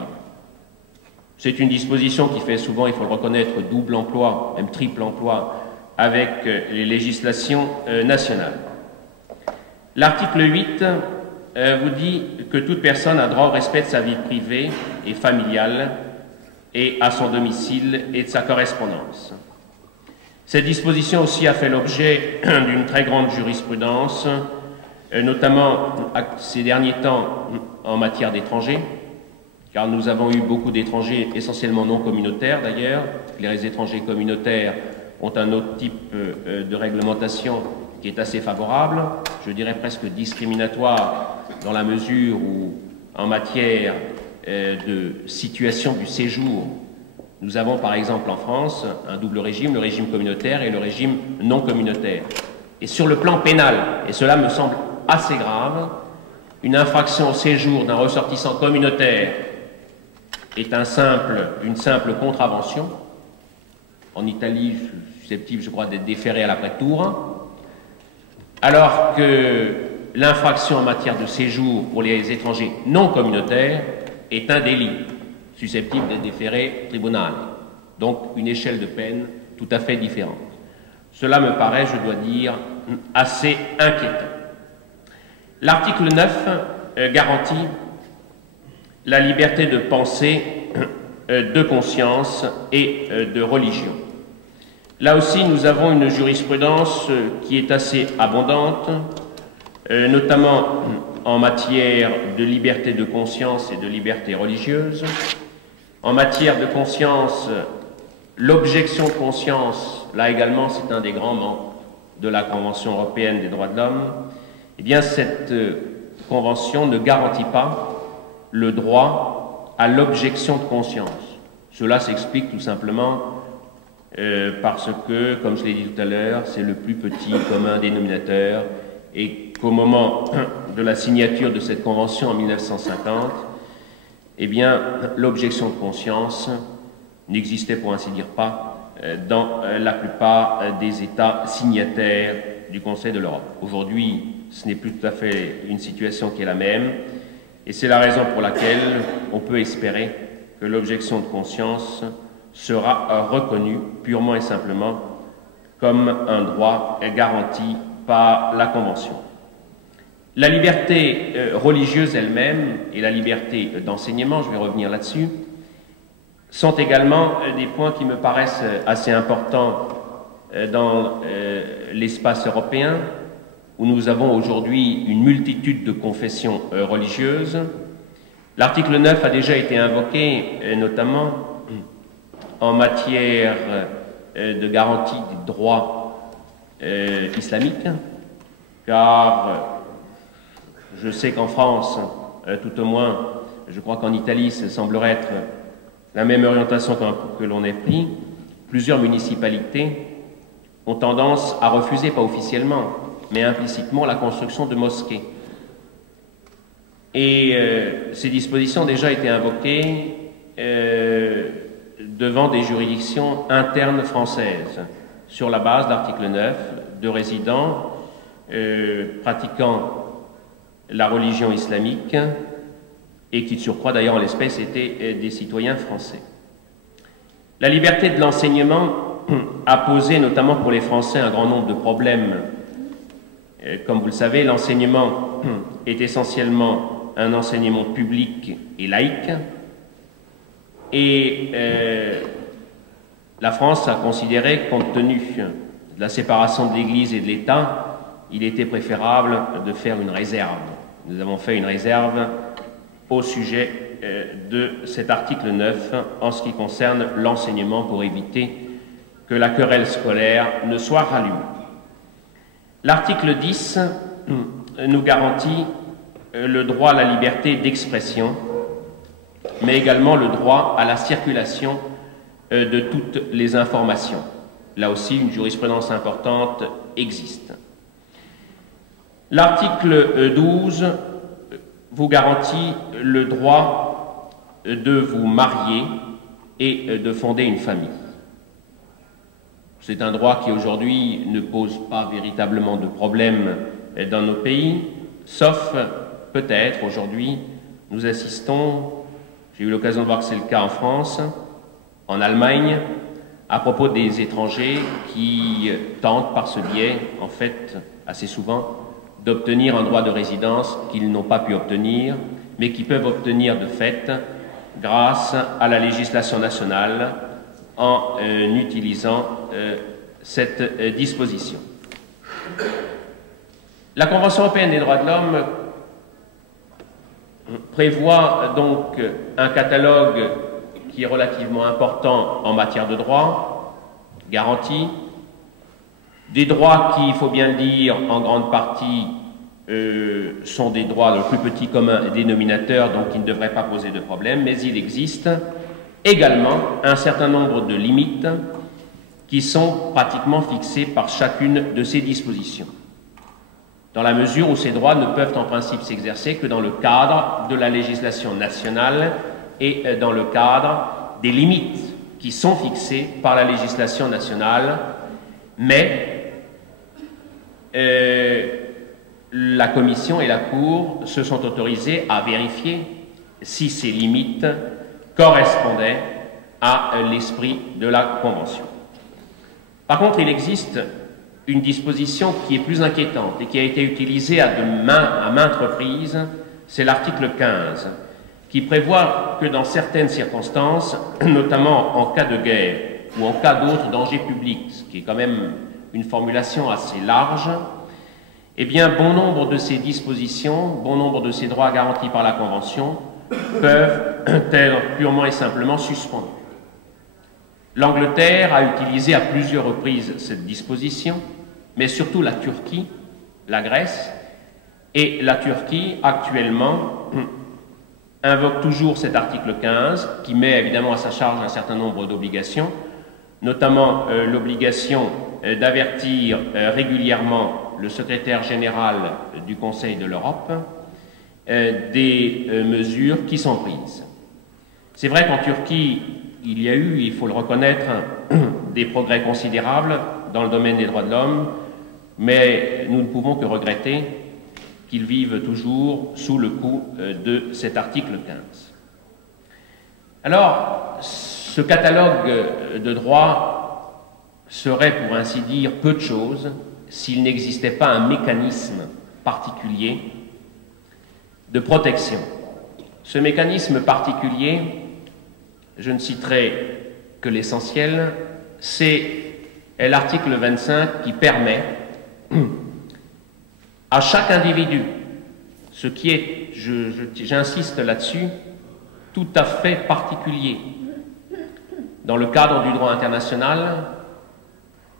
C'est une disposition qui fait souvent, il faut le reconnaître, double emploi, même triple emploi, avec les législations nationales. L'article 8 vous dit que toute personne a droit au respect de sa vie privée et familiale et à son domicile et de sa correspondance. Cette disposition aussi a fait l'objet d'une très grande jurisprudence, notamment ces derniers temps en matière d'étrangers, car nous avons eu beaucoup d'étrangers, essentiellement non communautaires d'ailleurs. Les étrangers communautaires ont un autre type de réglementation qui est assez favorable, je dirais presque discriminatoire, dans la mesure où, en matière de situation du séjour, nous avons par exemple en France un double régime, le régime communautaire et le régime non communautaire. Et sur le plan pénal, et cela me semble assez grave, une infraction au séjour d'un ressortissant communautaire est une simple contravention. En Italie, je suis susceptible, je crois, d'être déféré à la prétour, alors que l'infraction en matière de séjour pour les étrangers non communautaires est un délit susceptible d'être déféré au tribunal. Donc une échelle de peine tout à fait différente. Cela me paraît, je dois dire, assez inquiétant. L'article 9 garantit la liberté de pensée, de conscience et de religion. Là aussi, nous avons une jurisprudence qui est assez abondante, notamment en matière de liberté de conscience et de liberté religieuse. En matière de conscience, l'objection de conscience, là également c'est un des grands manques de la Convention européenne des droits de l'homme. Eh bien, cette convention ne garantit pas le droit à l'objection de conscience. Cela s'explique tout simplement parce que, comme je l'ai dit tout à l'heure, c'est le plus petit commun dénominateur et qu'au moment de la signature de cette convention en 1950, eh bien, l'objection de conscience n'existait pour ainsi dire pas dans la plupart des États signataires du Conseil de l'Europe. Aujourd'hui, ce n'est plus tout à fait une situation qui est la même, et c'est la raison pour laquelle on peut espérer que l'objection de conscience sera reconnue purement et simplement comme un droit garanti par la Convention. La liberté religieuse elle-même et la liberté d'enseignement, je vais revenir là-dessus, sont également des points qui me paraissent assez importants dans l'espace européen, où nous avons aujourd'hui une multitude de confessions religieuses. L'article 9 a déjà été invoqué, notamment en matière de garantie des droits islamiques, car je sais qu'en France, tout au moins, je crois qu'en Italie, ça semblerait être la même orientation que l'on ait pris, plusieurs municipalités ont tendance à refuser, pas officiellement, mais implicitement, la construction de mosquées. Et ces dispositions ont déjà été invoquées devant des juridictions internes françaises, sur la base d'article 9, de résidents pratiquant la religion islamique, et qui de surcroît d'ailleurs en l'espèce étaient des citoyens français. La liberté de l'enseignement a posé notamment pour les Français un grand nombre de problèmes. Comme vous le savez, l'enseignement est essentiellement un enseignement public et laïque, et la France a considéré, compte tenu de la séparation de l'Église et de l'État, il était préférable de faire une réserve. Nous avons fait une réserve au sujet de cet article 9 en ce qui concerne l'enseignement pour éviter que la querelle scolaire ne soit rallumée. L'article 10 nous garantit le droit à la liberté d'expression, mais également le droit à la circulation de toutes les informations. Là aussi, une jurisprudence importante existe. L'article 12 vous garantit le droit de vous marier et de fonder une famille. C'est un droit qui aujourd'hui ne pose pas véritablement de problème dans nos pays, sauf peut-être aujourd'hui, nous assistons, j'ai eu l'occasion de voir que c'est le cas en France, en Allemagne, à propos des étrangers qui tentent par ce biais, en fait, assez souvent, d'obtenir un droit de résidence qu'ils n'ont pas pu obtenir, mais qui peuvent obtenir de fait grâce à la législation nationale en utilisant cette disposition. La Convention européenne des droits de l'homme prévoit donc un catalogue qui est relativement important en matière de droit, garantie, Des droits qui, il faut bien le dire, en grande partie sont des droits le plus petit commun dénominateur, donc qui ne devraient pas poser de problème, mais il existe également un certain nombre de limites qui sont pratiquement fixées par chacune de ces dispositions, dans la mesure où ces droits ne peuvent en principe s'exercer que dans le cadre de la législation nationale et dans le cadre des limites qui sont fixées par la législation nationale, mais la Commission et la Cour se sont autorisés à vérifier si ces limites correspondaient à l'esprit de la Convention. Par contre, il existe une disposition qui est plus inquiétante et qui a été utilisée à maintes reprises, c'est l'article 15, qui prévoit que dans certaines circonstances, notamment en cas de guerre ou en cas d'autres dangers publics, ce qui est quand même une formulation assez large, eh bien, bon nombre de ces dispositions, bon nombre de ces droits garantis par la Convention peuvent être purement et simplement suspendus. L'Angleterre a utilisé à plusieurs reprises cette disposition, mais surtout la Turquie, la Grèce, et la Turquie, actuellement, invoque toujours cet article 15, qui met évidemment à sa charge un certain nombre d'obligations, notamment l'obligation d'avertir régulièrement le secrétaire général du Conseil de l'Europe des mesures qui sont prises. C'est vrai qu'en Turquie, il y a eu, il faut le reconnaître, des progrès considérables dans le domaine des droits de l'homme, mais nous ne pouvons que regretter qu'ils vivent toujours sous le coup de cet article 15. Alors, ce catalogue de droits serait, pour ainsi dire, peu de choses s'il n'existait pas un mécanisme particulier de protection. Ce mécanisme particulier, je ne citerai que l'essentiel, c'est l'article 25 qui permet à chaque individu, ce qui est, j'insiste là-dessus, tout à fait particulier. Dans le cadre du droit international,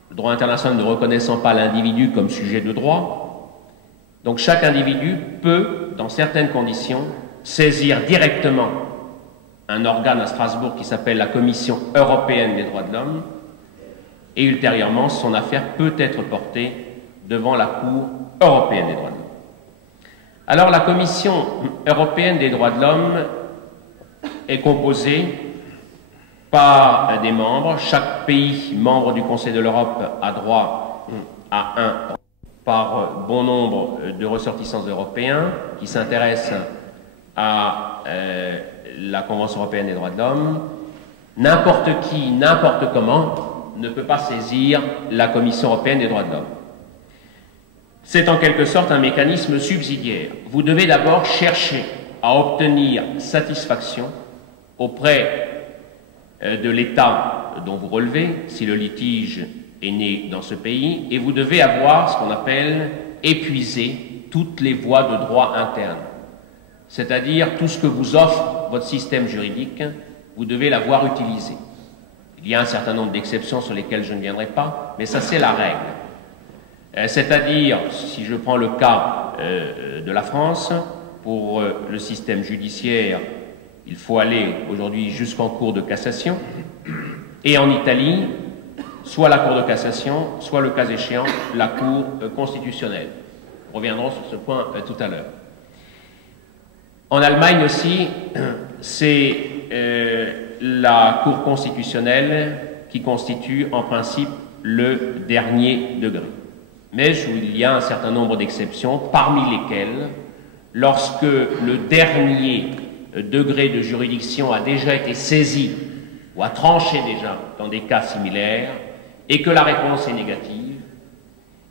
le droit international ne reconnaissant pas l'individu comme sujet de droit, donc chaque individu peut, dans certaines conditions, saisir directement un organe à Strasbourg qui s'appelle la Commission européenne des droits de l'homme, et ultérieurement, son affaire peut être portée devant la Cour européenne des droits de l'homme. Alors, la Commission européenne des droits de l'homme est composée par des membres. Chaque pays membre du Conseil de l'Europe a droit à un par bon nombre de ressortissants européens qui s'intéressent à la Convention européenne des droits de l'homme. N'importe qui, n'importe comment, ne peut pas saisir la Commission européenne des droits de l'homme. C'est en quelque sorte un mécanisme subsidiaire. Vous devez d'abord chercher à obtenir satisfaction auprès de l'État dont vous relevez, si le litige est né dans ce pays, et vous devez avoir ce qu'on appelle épuisé toutes les voies de droit interne. C'est-à-dire tout ce que vous offre votre système juridique, vous devez l'avoir utilisé. Il y a un certain nombre d'exceptions sur lesquelles je ne viendrai pas, mais ça c'est la règle. C'est-à-dire, si je prends le cas de la France, pour le système judiciaire, il faut aller aujourd'hui jusqu'en Cour de cassation, et en Italie, soit la Cour de cassation, soit le cas échéant, la Cour constitutionnelle. Nous reviendrons sur ce point tout à l'heure. En Allemagne aussi, c'est la Cour constitutionnelle qui constitue en principe le dernier degré. Mais il y a un certain nombre d'exceptions, parmi lesquelles, lorsque le dernier degré de juridiction a déjà été saisi ou a tranché déjà dans des cas similaires et que la réponse est négative,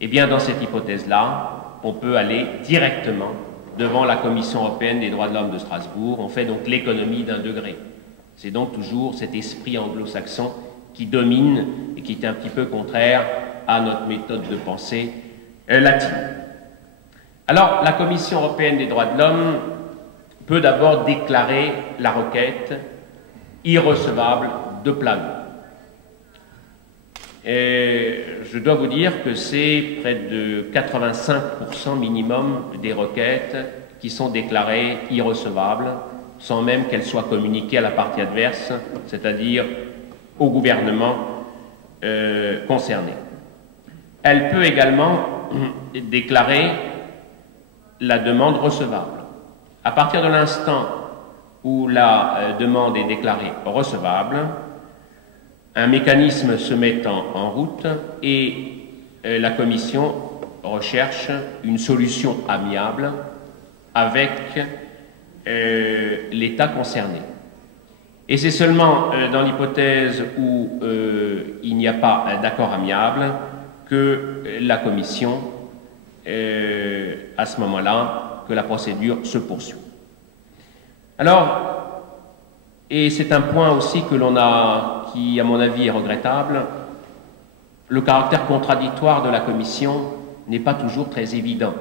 eh bien dans cette hypothèse-là, on peut aller directement devant la Commission européenne des droits de l'homme de Strasbourg. On fait donc l'économie d'un degré. C'est donc toujours cet esprit anglo-saxon qui domine et qui est un petit peu contraire à notre méthode de pensée latine. Alors, la Commission européenne des droits de l'homme peut d'abord déclarer la requête irrecevable de plein droit. je dois vous dire que c'est près de 85% minimum des requêtes qui sont déclarées irrecevables, sans même qu'elles soient communiquées à la partie adverse, c'est-à-dire au gouvernement concerné. Elle peut également déclarer la demande recevable. À partir de l'instant où la demande est déclarée recevable, un mécanisme se met en route et la Commission recherche une solution amiable avec l'État concerné. Et c'est seulement dans l'hypothèse où il n'y a pas d'accord amiable que la Commission, à ce moment-là, que la procédure se poursuit. Alors, et c'est un point aussi que l'on a, qui à mon avis est regrettable, le caractère contradictoire de la Commission n'est pas toujours très évident,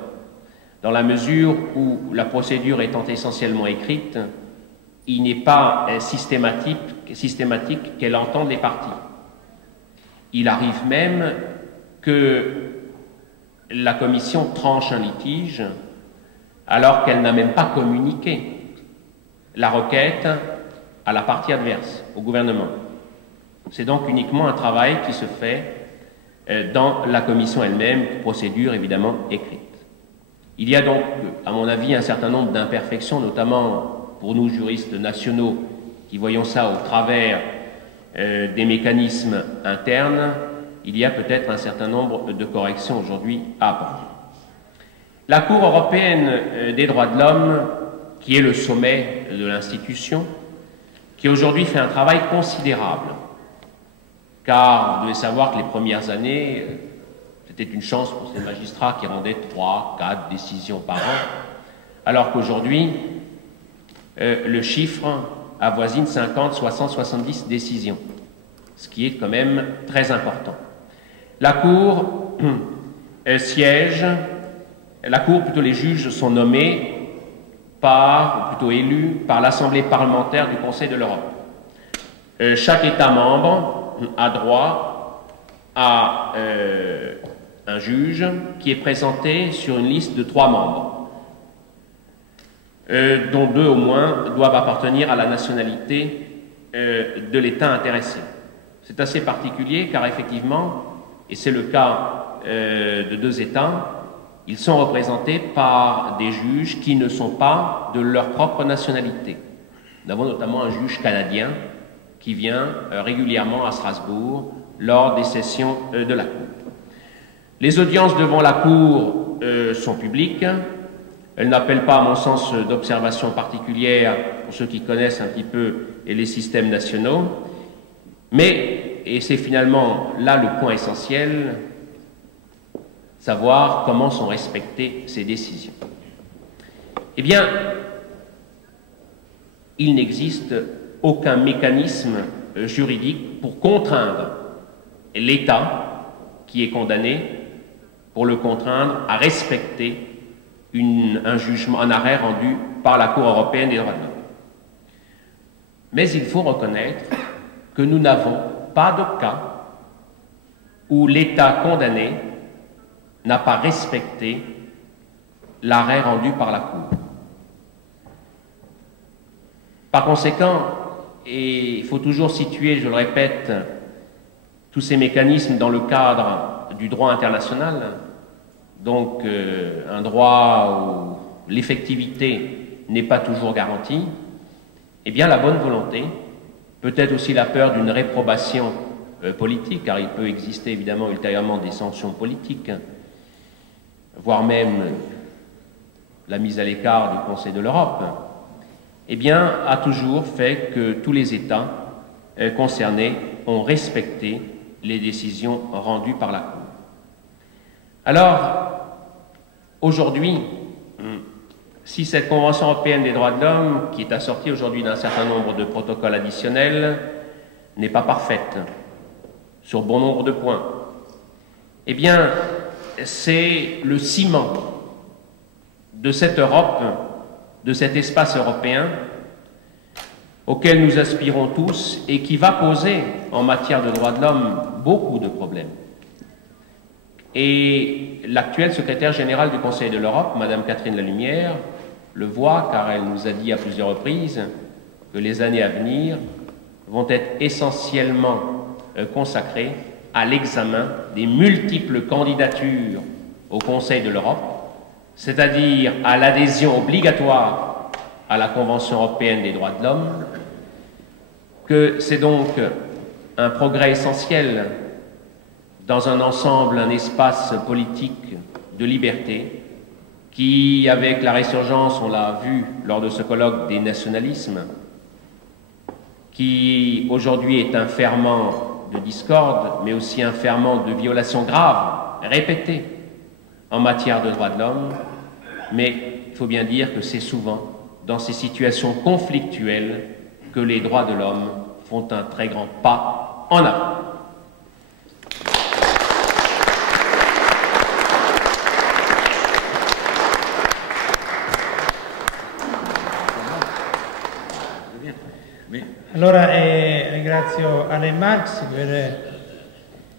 dans la mesure où la procédure étant essentiellement écrite, il n'est pas systématique qu'elle entende les parties. Il arrive même que la Commission tranche un litige alors qu'elle n'a même pas communiqué la requête à la partie adverse, au gouvernement. C'est donc uniquement un travail qui se fait dans la Commission elle-même, procédure évidemment écrite. Il y a donc, à mon avis, un certain nombre d'imperfections, notamment pour nous juristes nationaux qui voyons ça au travers des mécanismes internes. Il y a peut-être un certain nombre de corrections aujourd'hui à apporter. La Cour européenne des droits de l'homme, qui est le sommet de l'institution, qui aujourd'hui fait un travail considérable, car vous devez savoir que les premières années, c'était une chance pour ces magistrats qui rendaient 3, 4 décisions par an, alors qu'aujourd'hui, le chiffre avoisine 50, 60, 70 décisions, ce qui est quand même très important. La Cour siège, plutôt les juges sont nommés par, ou plutôt élus, par l'Assemblée parlementaire du Conseil de l'Europe. Chaque État membre a droit à un juge qui est présenté sur une liste de 3 membres, dont 2 au moins doivent appartenir à la nationalité de l'État intéressé. C'est assez particulier car effectivement, et c'est le cas de 2 États, ils sont représentés par des juges qui ne sont pas de leur propre nationalité. Nous avons notamment un juge canadien qui vient régulièrement à Strasbourg lors des sessions de la Cour. Les audiences devant la Cour sont publiques. Elles n'appellent pas, à mon sens, d'observation particulière pour ceux qui connaissent un petit peu les systèmes nationaux. Mais, et c'est finalement là le point essentiel, savoir comment sont respectées ces décisions. Eh bien, il n'existe aucun mécanisme juridique pour contraindre l'État qui est condamné, pour le contraindre à respecter un jugement, un arrêt rendu par la Cour européenne des droits de l'homme. Mais il faut reconnaître que nous n'avons pas de cas où l'État condamné n'a pas respecté l'arrêt rendu par la Cour. Par conséquent, et il faut toujours situer, je le répète, tous ces mécanismes dans le cadre du droit international, donc un droit où l'effectivité n'est pas toujours garantie, eh bien la bonne volonté, peut-être aussi la peur d'une réprobation politique, car il peut exister évidemment ultérieurement des sanctions politiques, voire même la mise à l'écart du Conseil de l'Europe, eh bien, a toujours fait que tous les États concernés ont respecté les décisions rendues par la Cour. Alors, aujourd'hui, si cette Convention européenne des droits de l'homme, qui est assortie aujourd'hui d'un certain nombre de protocoles additionnels, n'est pas parfaite sur bon nombre de points, eh bien, c'est le ciment de cette Europe, de cet espace européen, auquel nous aspirons tous et qui va poser, en matière de droits de l'homme, beaucoup de problèmes. Et l'actuelle secrétaire générale du Conseil de l'Europe, Madame Catherine Lalumière, le voit, car elle nous a dit à plusieurs reprises que les années à venir vont être essentiellement consacrées à l'examen des multiples candidatures au Conseil de l'Europe, c'est-à-dire à l'adhésion obligatoire à la Convention européenne des droits de l'homme, que c'est donc un progrès essentiel dans un ensemble, un espace politique de liberté qui, avec la résurgence, on l'a vu lors de ce colloque, des nationalismes, qui aujourd'hui est un ferment de discorde, mais aussi un ferment de violations graves, répétées, en matière de droits de l'homme. Mais il faut bien dire que c'est souvent dans ces situations conflictuelles que les droits de l'homme font un très grand pas en avant. Allora ringrazio Alain Marx per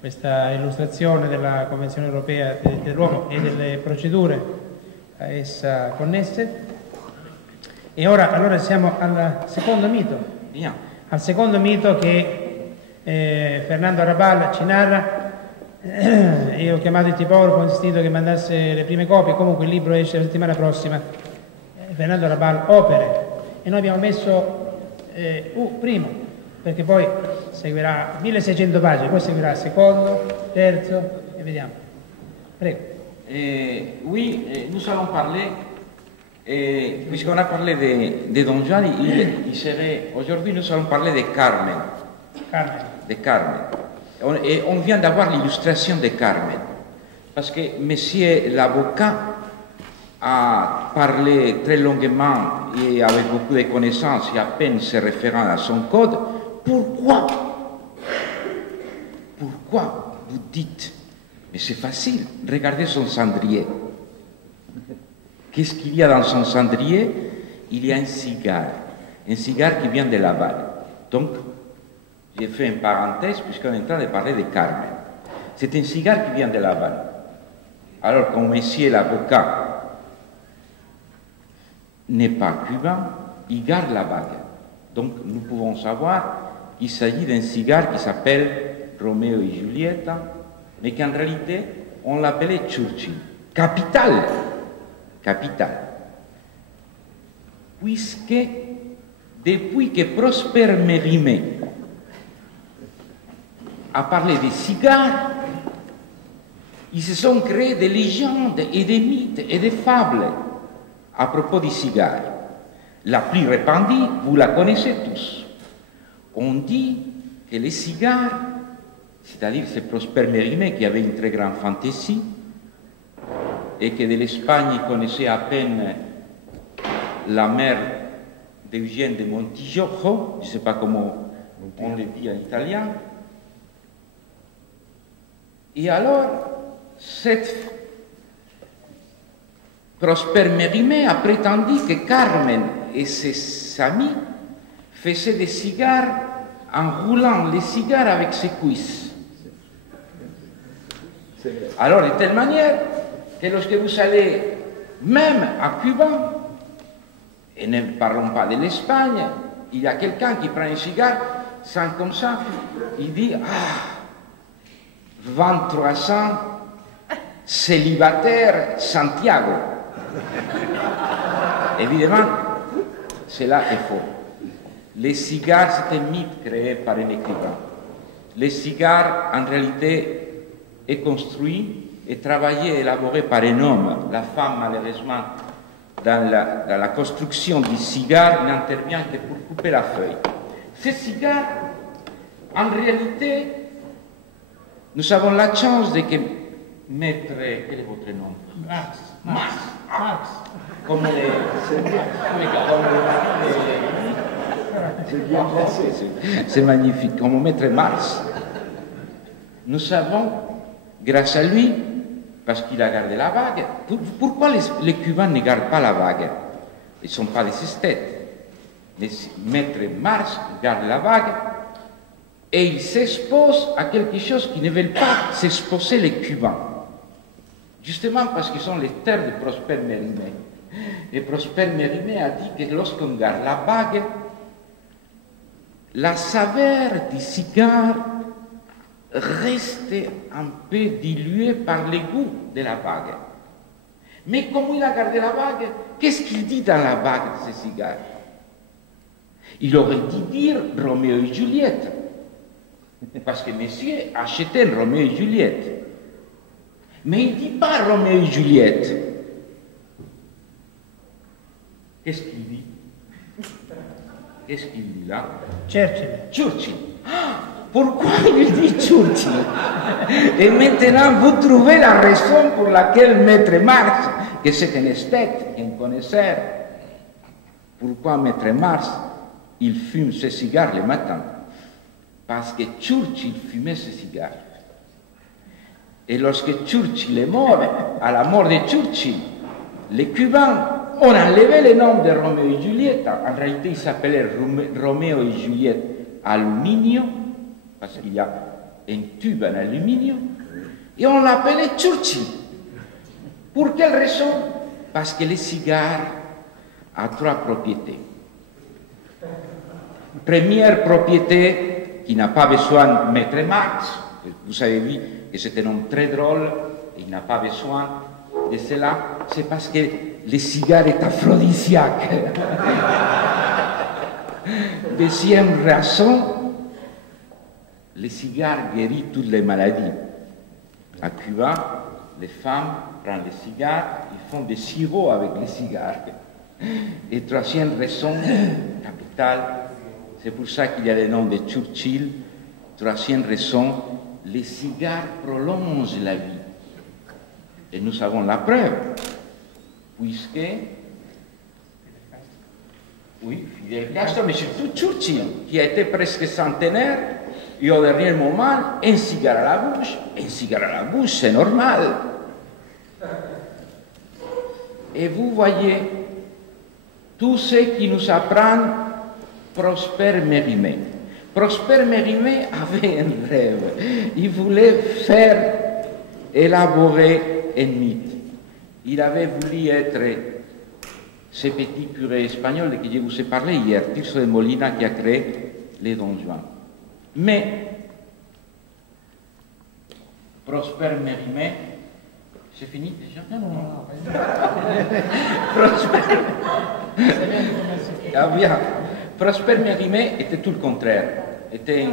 questa illustrazione della Convenzione europea dei diritti dell'uomo e delle procedure a essa connesse. E ora allora siamo al secondo mito. Al secondo mito che Fernando Arrabal ci narra. Io ho chiamato il tipografo, ho insistito che mandasse le prime copie, comunque il libro esce la settimana prossima. Fernando Arrabal, Opere, e noi abbiamo messo primo, perché poi seguirà 1600 pagine, poi seguirà secondo, terzo e vediamo. Prego. Oui, nous allons parler, puisqu'on a parlé de Don Juan, aujourd'hui nous allons parler de Carmen. De Carmen. Et on vient d'avoir l'illustration de Carmen, parce que monsieur l'avocat a parlé très longuement et avec beaucoup de connaissances et à peine se référant à son code. Pourquoi vous dites, mais c'est facile, regardez son cendrier. Qu'est-ce qu'il y a dans son cendrier? Il y a un cigare qui vient de Laval. Donc, j'ai fait une parenthèse puisqu'on est en train de parler de Carmen. C'est un cigare qui vient de Laval. Alors, comme monsieur l'avocat n'est pas cubain, il garde la bague. Donc nous pouvons savoir qu'il s'agit d'un cigare qui s'appelle Roméo et Julieta, mais qu'en réalité on l'appelait Churchill. Capital. Puisque depuis que Prosper Mérimée a parlé des cigares, ils se sont créés des légendes et des mythes et des fables à propos du cigare. La plus répandue, vous la connaissez tous. On dit que les cigares, c'est-à-dire c'est Prosper Mérimée qui avait une très grande fantaisie et que de l'Espagne il connaissait à peine la mère d'Eugène de Montijojo, je ne sais pas comment on le dit en italien. Et alors, cette Prosper Mérimée a prétendu que Carmen et ses amis faisaient des cigares en roulant les cigares avec ses cuisses. Alors, de telle manière que lorsque vous allez, même à Cuba, et ne parlons pas de l'Espagne, il y a quelqu'un qui prend un cigare, sans comme ça, il dit « Ah, 2300 célibataire Santiago ». Évidemment, cela est faux. Les cigares, c'est un mythe créé par un écrivain. Les cigares, en réalité, est construit et travaillé et élaboré par un homme. La femme, malheureusement, dans la construction du cigare, n'intervient que pour couper la feuille. Ces cigares, en réalité, nous avons la chance de que maître, quel est votre nom? Marx. Comme c'est magnifique. Comme maître Marx, nous savons, grâce à lui, parce qu'il a gardé la bague. Pourquoi les Cubains ne gardent pas la bague? Ils ne sont pas des esthètes. Maître Mars regarde la vague et il s'expose à quelque chose qui ne veulent pas s'exposer les Cubains. Justement parce qu'ils sont les terres de Prosper Mérimée. Et Prosper Mérimée a dit que lorsqu'on regarde la vague, la saveur du cigare reste un peu diluée par le goût de la vague. Mais comme il a gardé la vague, qu'est-ce qu'il dit dans la vague de ce cigare? Il aurait dû dire Roméo et Juliette, parce que monsieur achetait le Roméo et Juliette. Mais il ne dit pas Roméo et Juliette. Qu'est-ce qu'il dit? Qu'est-ce qu'il dit là? Churchill. Pourquoi il dit Churchill? Et maintenant, vous trouvez la raison pour laquelle Maître Marx, que c'est un esthète, un connaisseur, pourquoi Maître Marx, il fume ses cigares le matin? Parce que Churchill fumait ses cigares. Et lorsque Churchill est mort, à la mort de Churchill, les Cubains ont enlevé le nom de Roméo et Juliette. En réalité, il s'appelait Roméo et Juliette Aluminium, parce qu'il y a un tube en aluminium, et on l'appelait Churchill. Pour quelle raison? Parce que le cigare a 3 propriétés. Première propriété, qui n'a pas besoin de Maître Marx, vous avez vu que c'est un homme très drôle, il n'a pas besoin de cela, c'est parce que le cigare est aphrodisiaque. Deuxième raison, le cigare guérit toutes les maladies. À Cuba, les femmes prennent les cigares, ils font des sirops avec les cigares. Et troisième raison, capitale, c'est pour ça qu'il y a le nom de Churchill. Troisième raison, les cigares prolongent la vie. Et nous avons la preuve, puisque, oui, Fidel Castro, mais surtout Churchill, qui a été presque centenaire, et au dernier moment, un cigare à la bouche, c'est normal. Et vous voyez, tout ce qui nous apprend Prosper Mérimée. Prosper Mérimée avait un rêve. Il voulait faire élaborer un mythe. Il avait voulu être ce petit curé espagnol que je vous ai parlé hier, Tirso de Molina, qui a créé les Don Juan. Mais Prosper Mérimée, c'est fini déjà? Non. Prosper Mérimée était tout le contraire. Était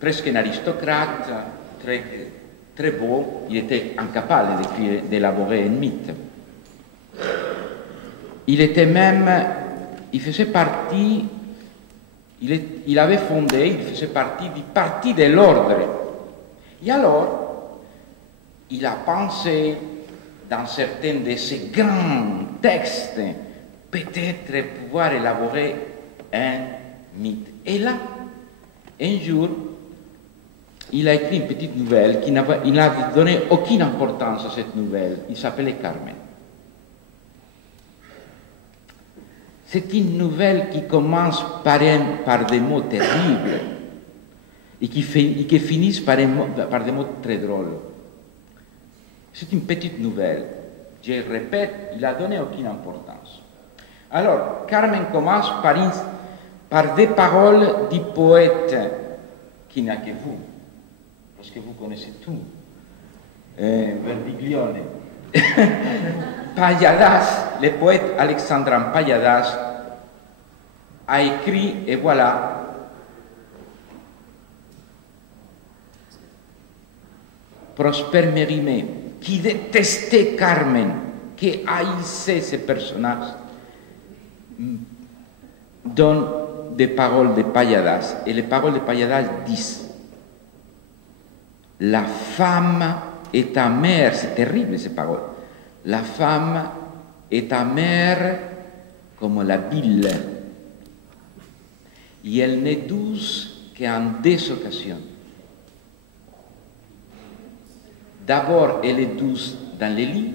presque un aristocrate, très beau. Il était incapable d'élaborer un mythe. Il faisait partie, il avait fondé, il faisait partie du Parti de l'Ordre. Et alors, il a pensé dans certains de ses grands textes, peut-être pouvoir élaborer un mythe. Et là, un jour, il a écrit une petite nouvelle qui n'a donné aucune importance à cette nouvelle. Il s'appelait Carmen. C'est une nouvelle qui commence par des mots terribles et qui finissent par des mots très drôles. C'est une petite nouvelle. Je répète, il n'a donné aucune importance. Alors, Carmen commence par des paroles du poète qui n'a que vous, parce que vous connaissez tout. Verdiglione. Payadas, le poète Alexandran Payadas a écrit, et voilà, Prosper Mérimée, qui détestait Carmen, qui haïssait ce personnage, donne des paroles de Payadas. Et les paroles de Payadas disent: la femme est amère, c'est terrible ces paroles. La femme est amère comme la bile, et elle n'est douce qu'en 2 occasions. D'abord, elle est douce dans les lits,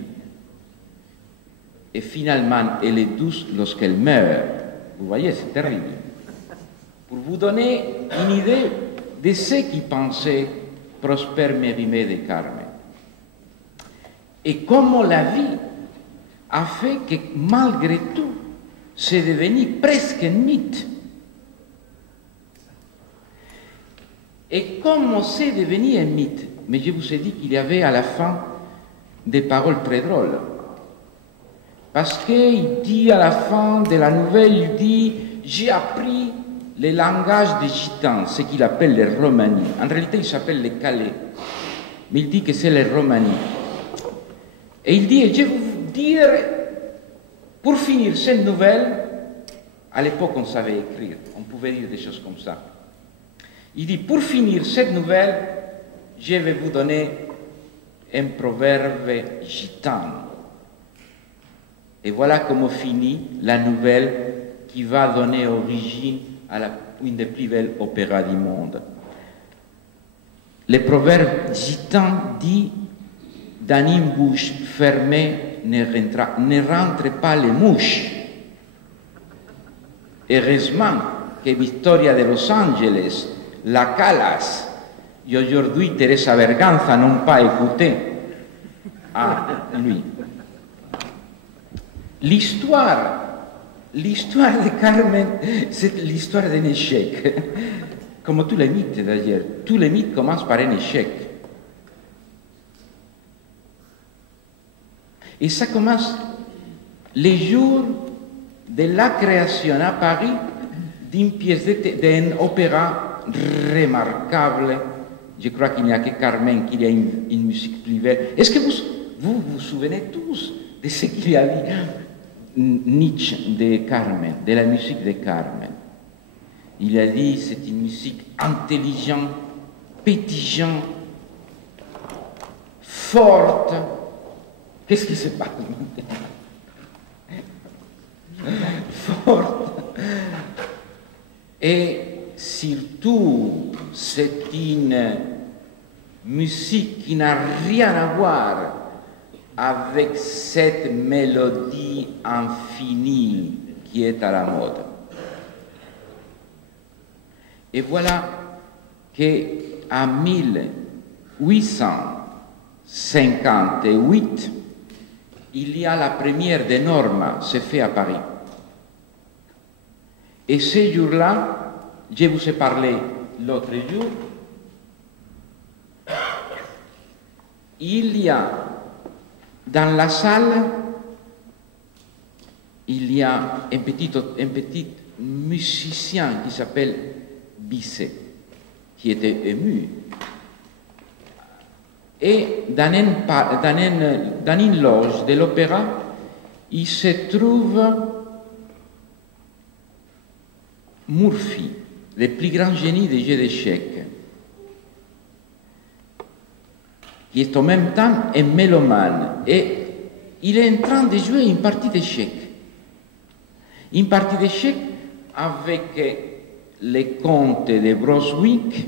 et finalement elle est douce lorsqu'elle meurt. Vous voyez, c'est terrible. Pour vous donner une idée de ce qui pensait Prosper Mérimée de Carmen. Et comment la vie a fait que malgré tout, c'est devenu presque un mythe. Et comment c'est devenu un mythe? Mais je vous ai dit qu'il y avait à la fin des paroles très drôles. Parce qu'il dit à la fin de la nouvelle, il dit « J'ai appris le langage des gitans, ce qu'il appelle les romani. » En réalité, il s'appelle les calais. Mais il dit que c'est les romani. Et il dit « Je vais vous dire, pour finir cette nouvelle, à l'époque on savait écrire, on pouvait dire des choses comme ça. Il dit, pour finir cette nouvelle, je vais vous donner un proverbe gitan. Et voilà comment finit la nouvelle qui va donner origine à une des plus belles opéras du monde. Le proverbe gitan dit, dans une bouche fermée ne rentre pas les mouches. Heureusement que Victoria de Los Angeles, la Calas, et aujourd'hui Teresa Berganza n'ont pas écouté à lui. L'histoire de Carmen, c'est l'histoire d'un échec. Comme tous les mythes d'ailleurs. Tous les mythes commencent par un échec. Et ça commence les jours de la création à Paris d'une pièce, d'un opéra remarquable. Je crois qu'il n'y a que Carmen qui a une musique plus belle. Est-ce que vous souvenez tous de ce qu'il a dit Nietzsche de Carmen, de la musique de Carmen? Il a dit c'est une musique intelligente, pétillante, forte. Qu'est-ce qui se passe? Forte. Et surtout, c'est une musique qui n'a rien à voir avec cette mélodie infinie qui est à la mode. Et voilà qu'en 1858, il y a la première des normes, c'est fait à Paris. Et ce jour-là, je vous ai parlé l'autre jour, il y a dans la salle, il y a un petit musicien qui s'appelle Bisset, qui était ému. Et dans une loge de l'opéra, il se trouve Murphy, le plus grand génie des jeux d'échecs, qui est en même temps un mélomane. Et il est en train de jouer une partie d'échecs. Une partie d'échecs avec les comtes de Brunswick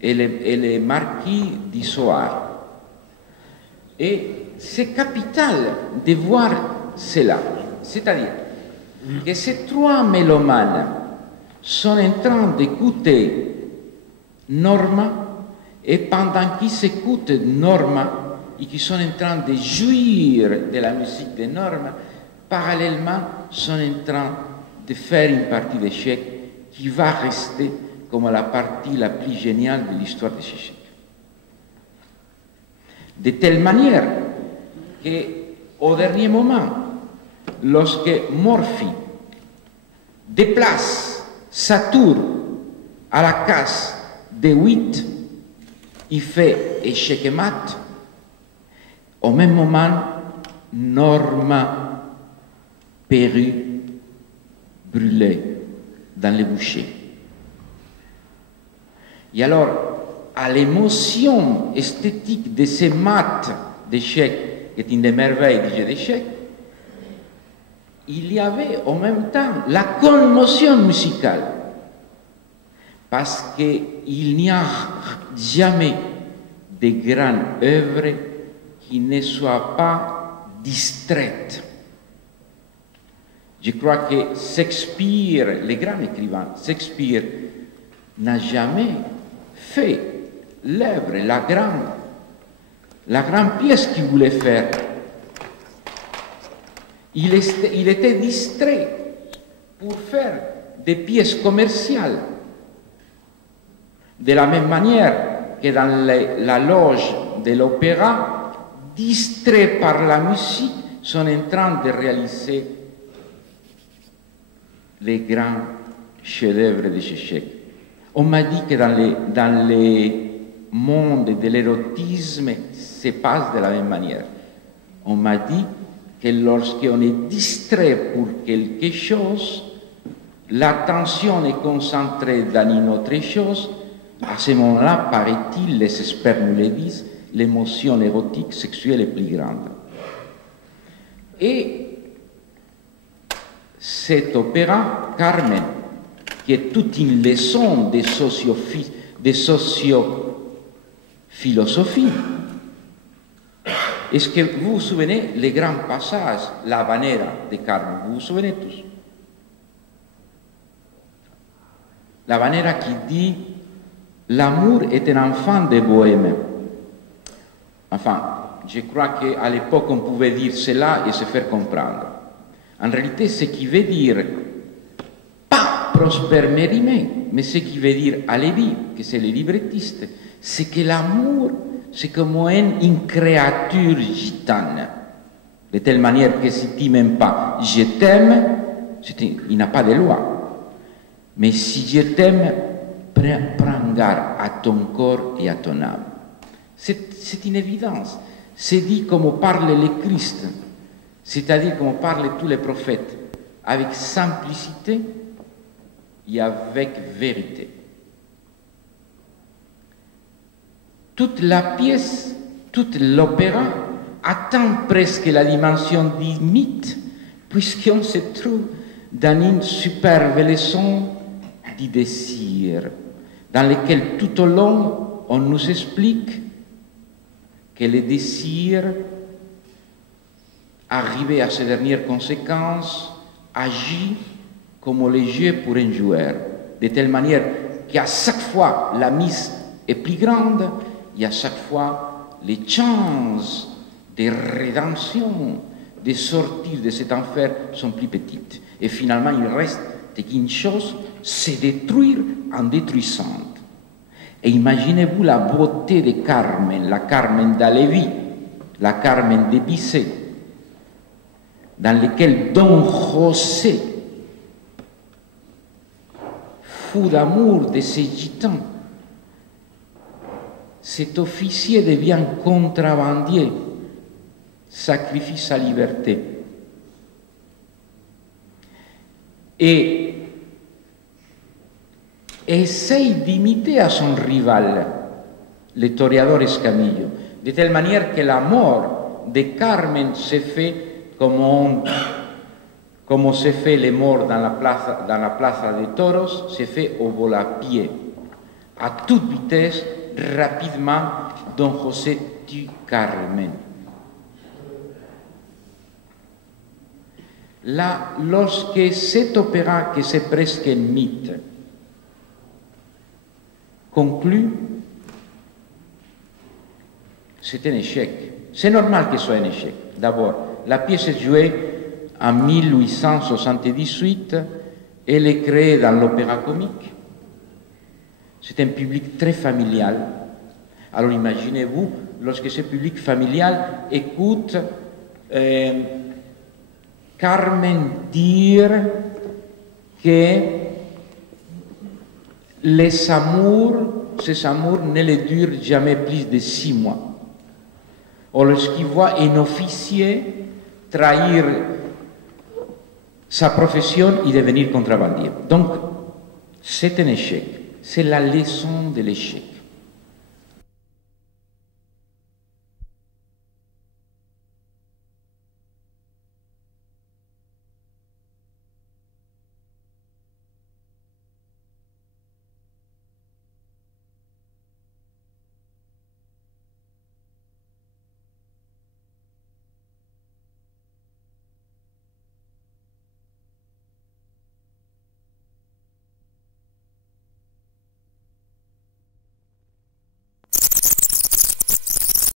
et les marquis d'Issoire. Et c'est capital de voir cela. C'est-à-dire que ces trois mélomanes sont en train d'écouter Norma, et pendant qu'ils écoutent Norma et qu'ils sont en train de jouir de la musique de Norma, parallèlement sont en train de faire une partie d'échecs qui va rester comme la partie la plus géniale de l'histoire des échecs. De telle manière qu'au dernier moment, lorsque Murphy déplace sa tour à la case de 8, il fait échec et mat. Au même moment, Norma Perru brûlait dans les bouchées. Et alors, à l'émotion esthétique de ces maths d'échecs, qui est une des merveilles du jeu d'échecs, il y avait en même temps la commotion musicale. Parce qu'il n'y a jamais de grandes œuvres qui ne soient pas distraites. Je crois que Shakespeare, les grands écrivains, Shakespeare n'a jamais fait l'œuvre, la grande pièce qu'il voulait faire. Il était distrait pour faire des pièces commerciales. De la même manière que dans la loge de l'opéra, distraits par la musique, sont en train de réaliser les grands chefs-d'œuvre de Shakespeare. On m'a dit que dans les mondes de l'érotisme, se passe de la même manière. On m'a dit que lorsqu'on est distrait pour quelque chose, l'attention est concentrée dans une autre chose. À ce moment-là, paraît-il, les experts nous le disent, l'émotion érotique sexuelle est plus grande. Et cet opéra, Carmen, qui est toute une leçon de sociophilosophie, est-ce que vous vous souvenez les grands passages, la Habanera de Carmen, vous vous souvenez tous? La Habanera qui dit « L'amour est un enfant de bohème ». Enfin, je crois qu'à l'époque on pouvait dire cela et se faire comprendre. En réalité, ce qui veut dire pas Prosper Mérimée, mais ce qui veut dire à Lévi, que c'est le librettiste, c'est que l'amour, c'est comme une créature gitane. De telle manière que si tu m'aimes pas, je t'aime, il n'a pas de loi. Mais si je t'aime, prends garde à ton corps et à ton âme. C'est une évidence. C'est dit comme parle le Christ, c'est-à-dire comme parlent tous les prophètes, avec simplicité et avec vérité. Toute la pièce, toute l'opéra atteint presque la dimension du mythe, puisqu'on se trouve dans une superbe leçon du désir, dans lequel tout au long on nous explique que le désir, arrivé à ses dernières conséquences, agit comme le jeu pour un joueur, de telle manière qu'à chaque fois la mise est plus grande et à chaque fois les chances de rédemption, de sortir de cet enfer sont plus petites. Et finalement, il reste qu'une chose, c'est détruire en détruisant. Et imaginez-vous la beauté de Carmen, la Carmen d'Alevi, la Carmen de Bizet, dans lequel Don José, fou d'amour de ces gitans, cet officier devient contrebandier, sacrifie sa liberté. Et essaye d'imiter à son rival, le toreador Escamillo, de telle manière que la mort de Carmen se fait comme se fait les morts dans la plaza de Toros, se fait au vol à pied. À toute vitesse, rapidement, Don José tue Carmen. Là, lorsque cet opéra, que c'est presque un mythe, conclut, c'est un échec. C'est normal que ce soit un échec. D'abord, la pièce est jouée en 1878, elle est créée dans l'opéra comique. C'est un public très familial. Alors imaginez-vous, lorsque ce public familial écoute Carmen dire que ces amours ne les durent jamais plus de 6 mois. Or, lorsqu'il voit un officier trahir sa profession et devenir contrebandier. Donc, c'est un échec. C'est la leçon de l'échec.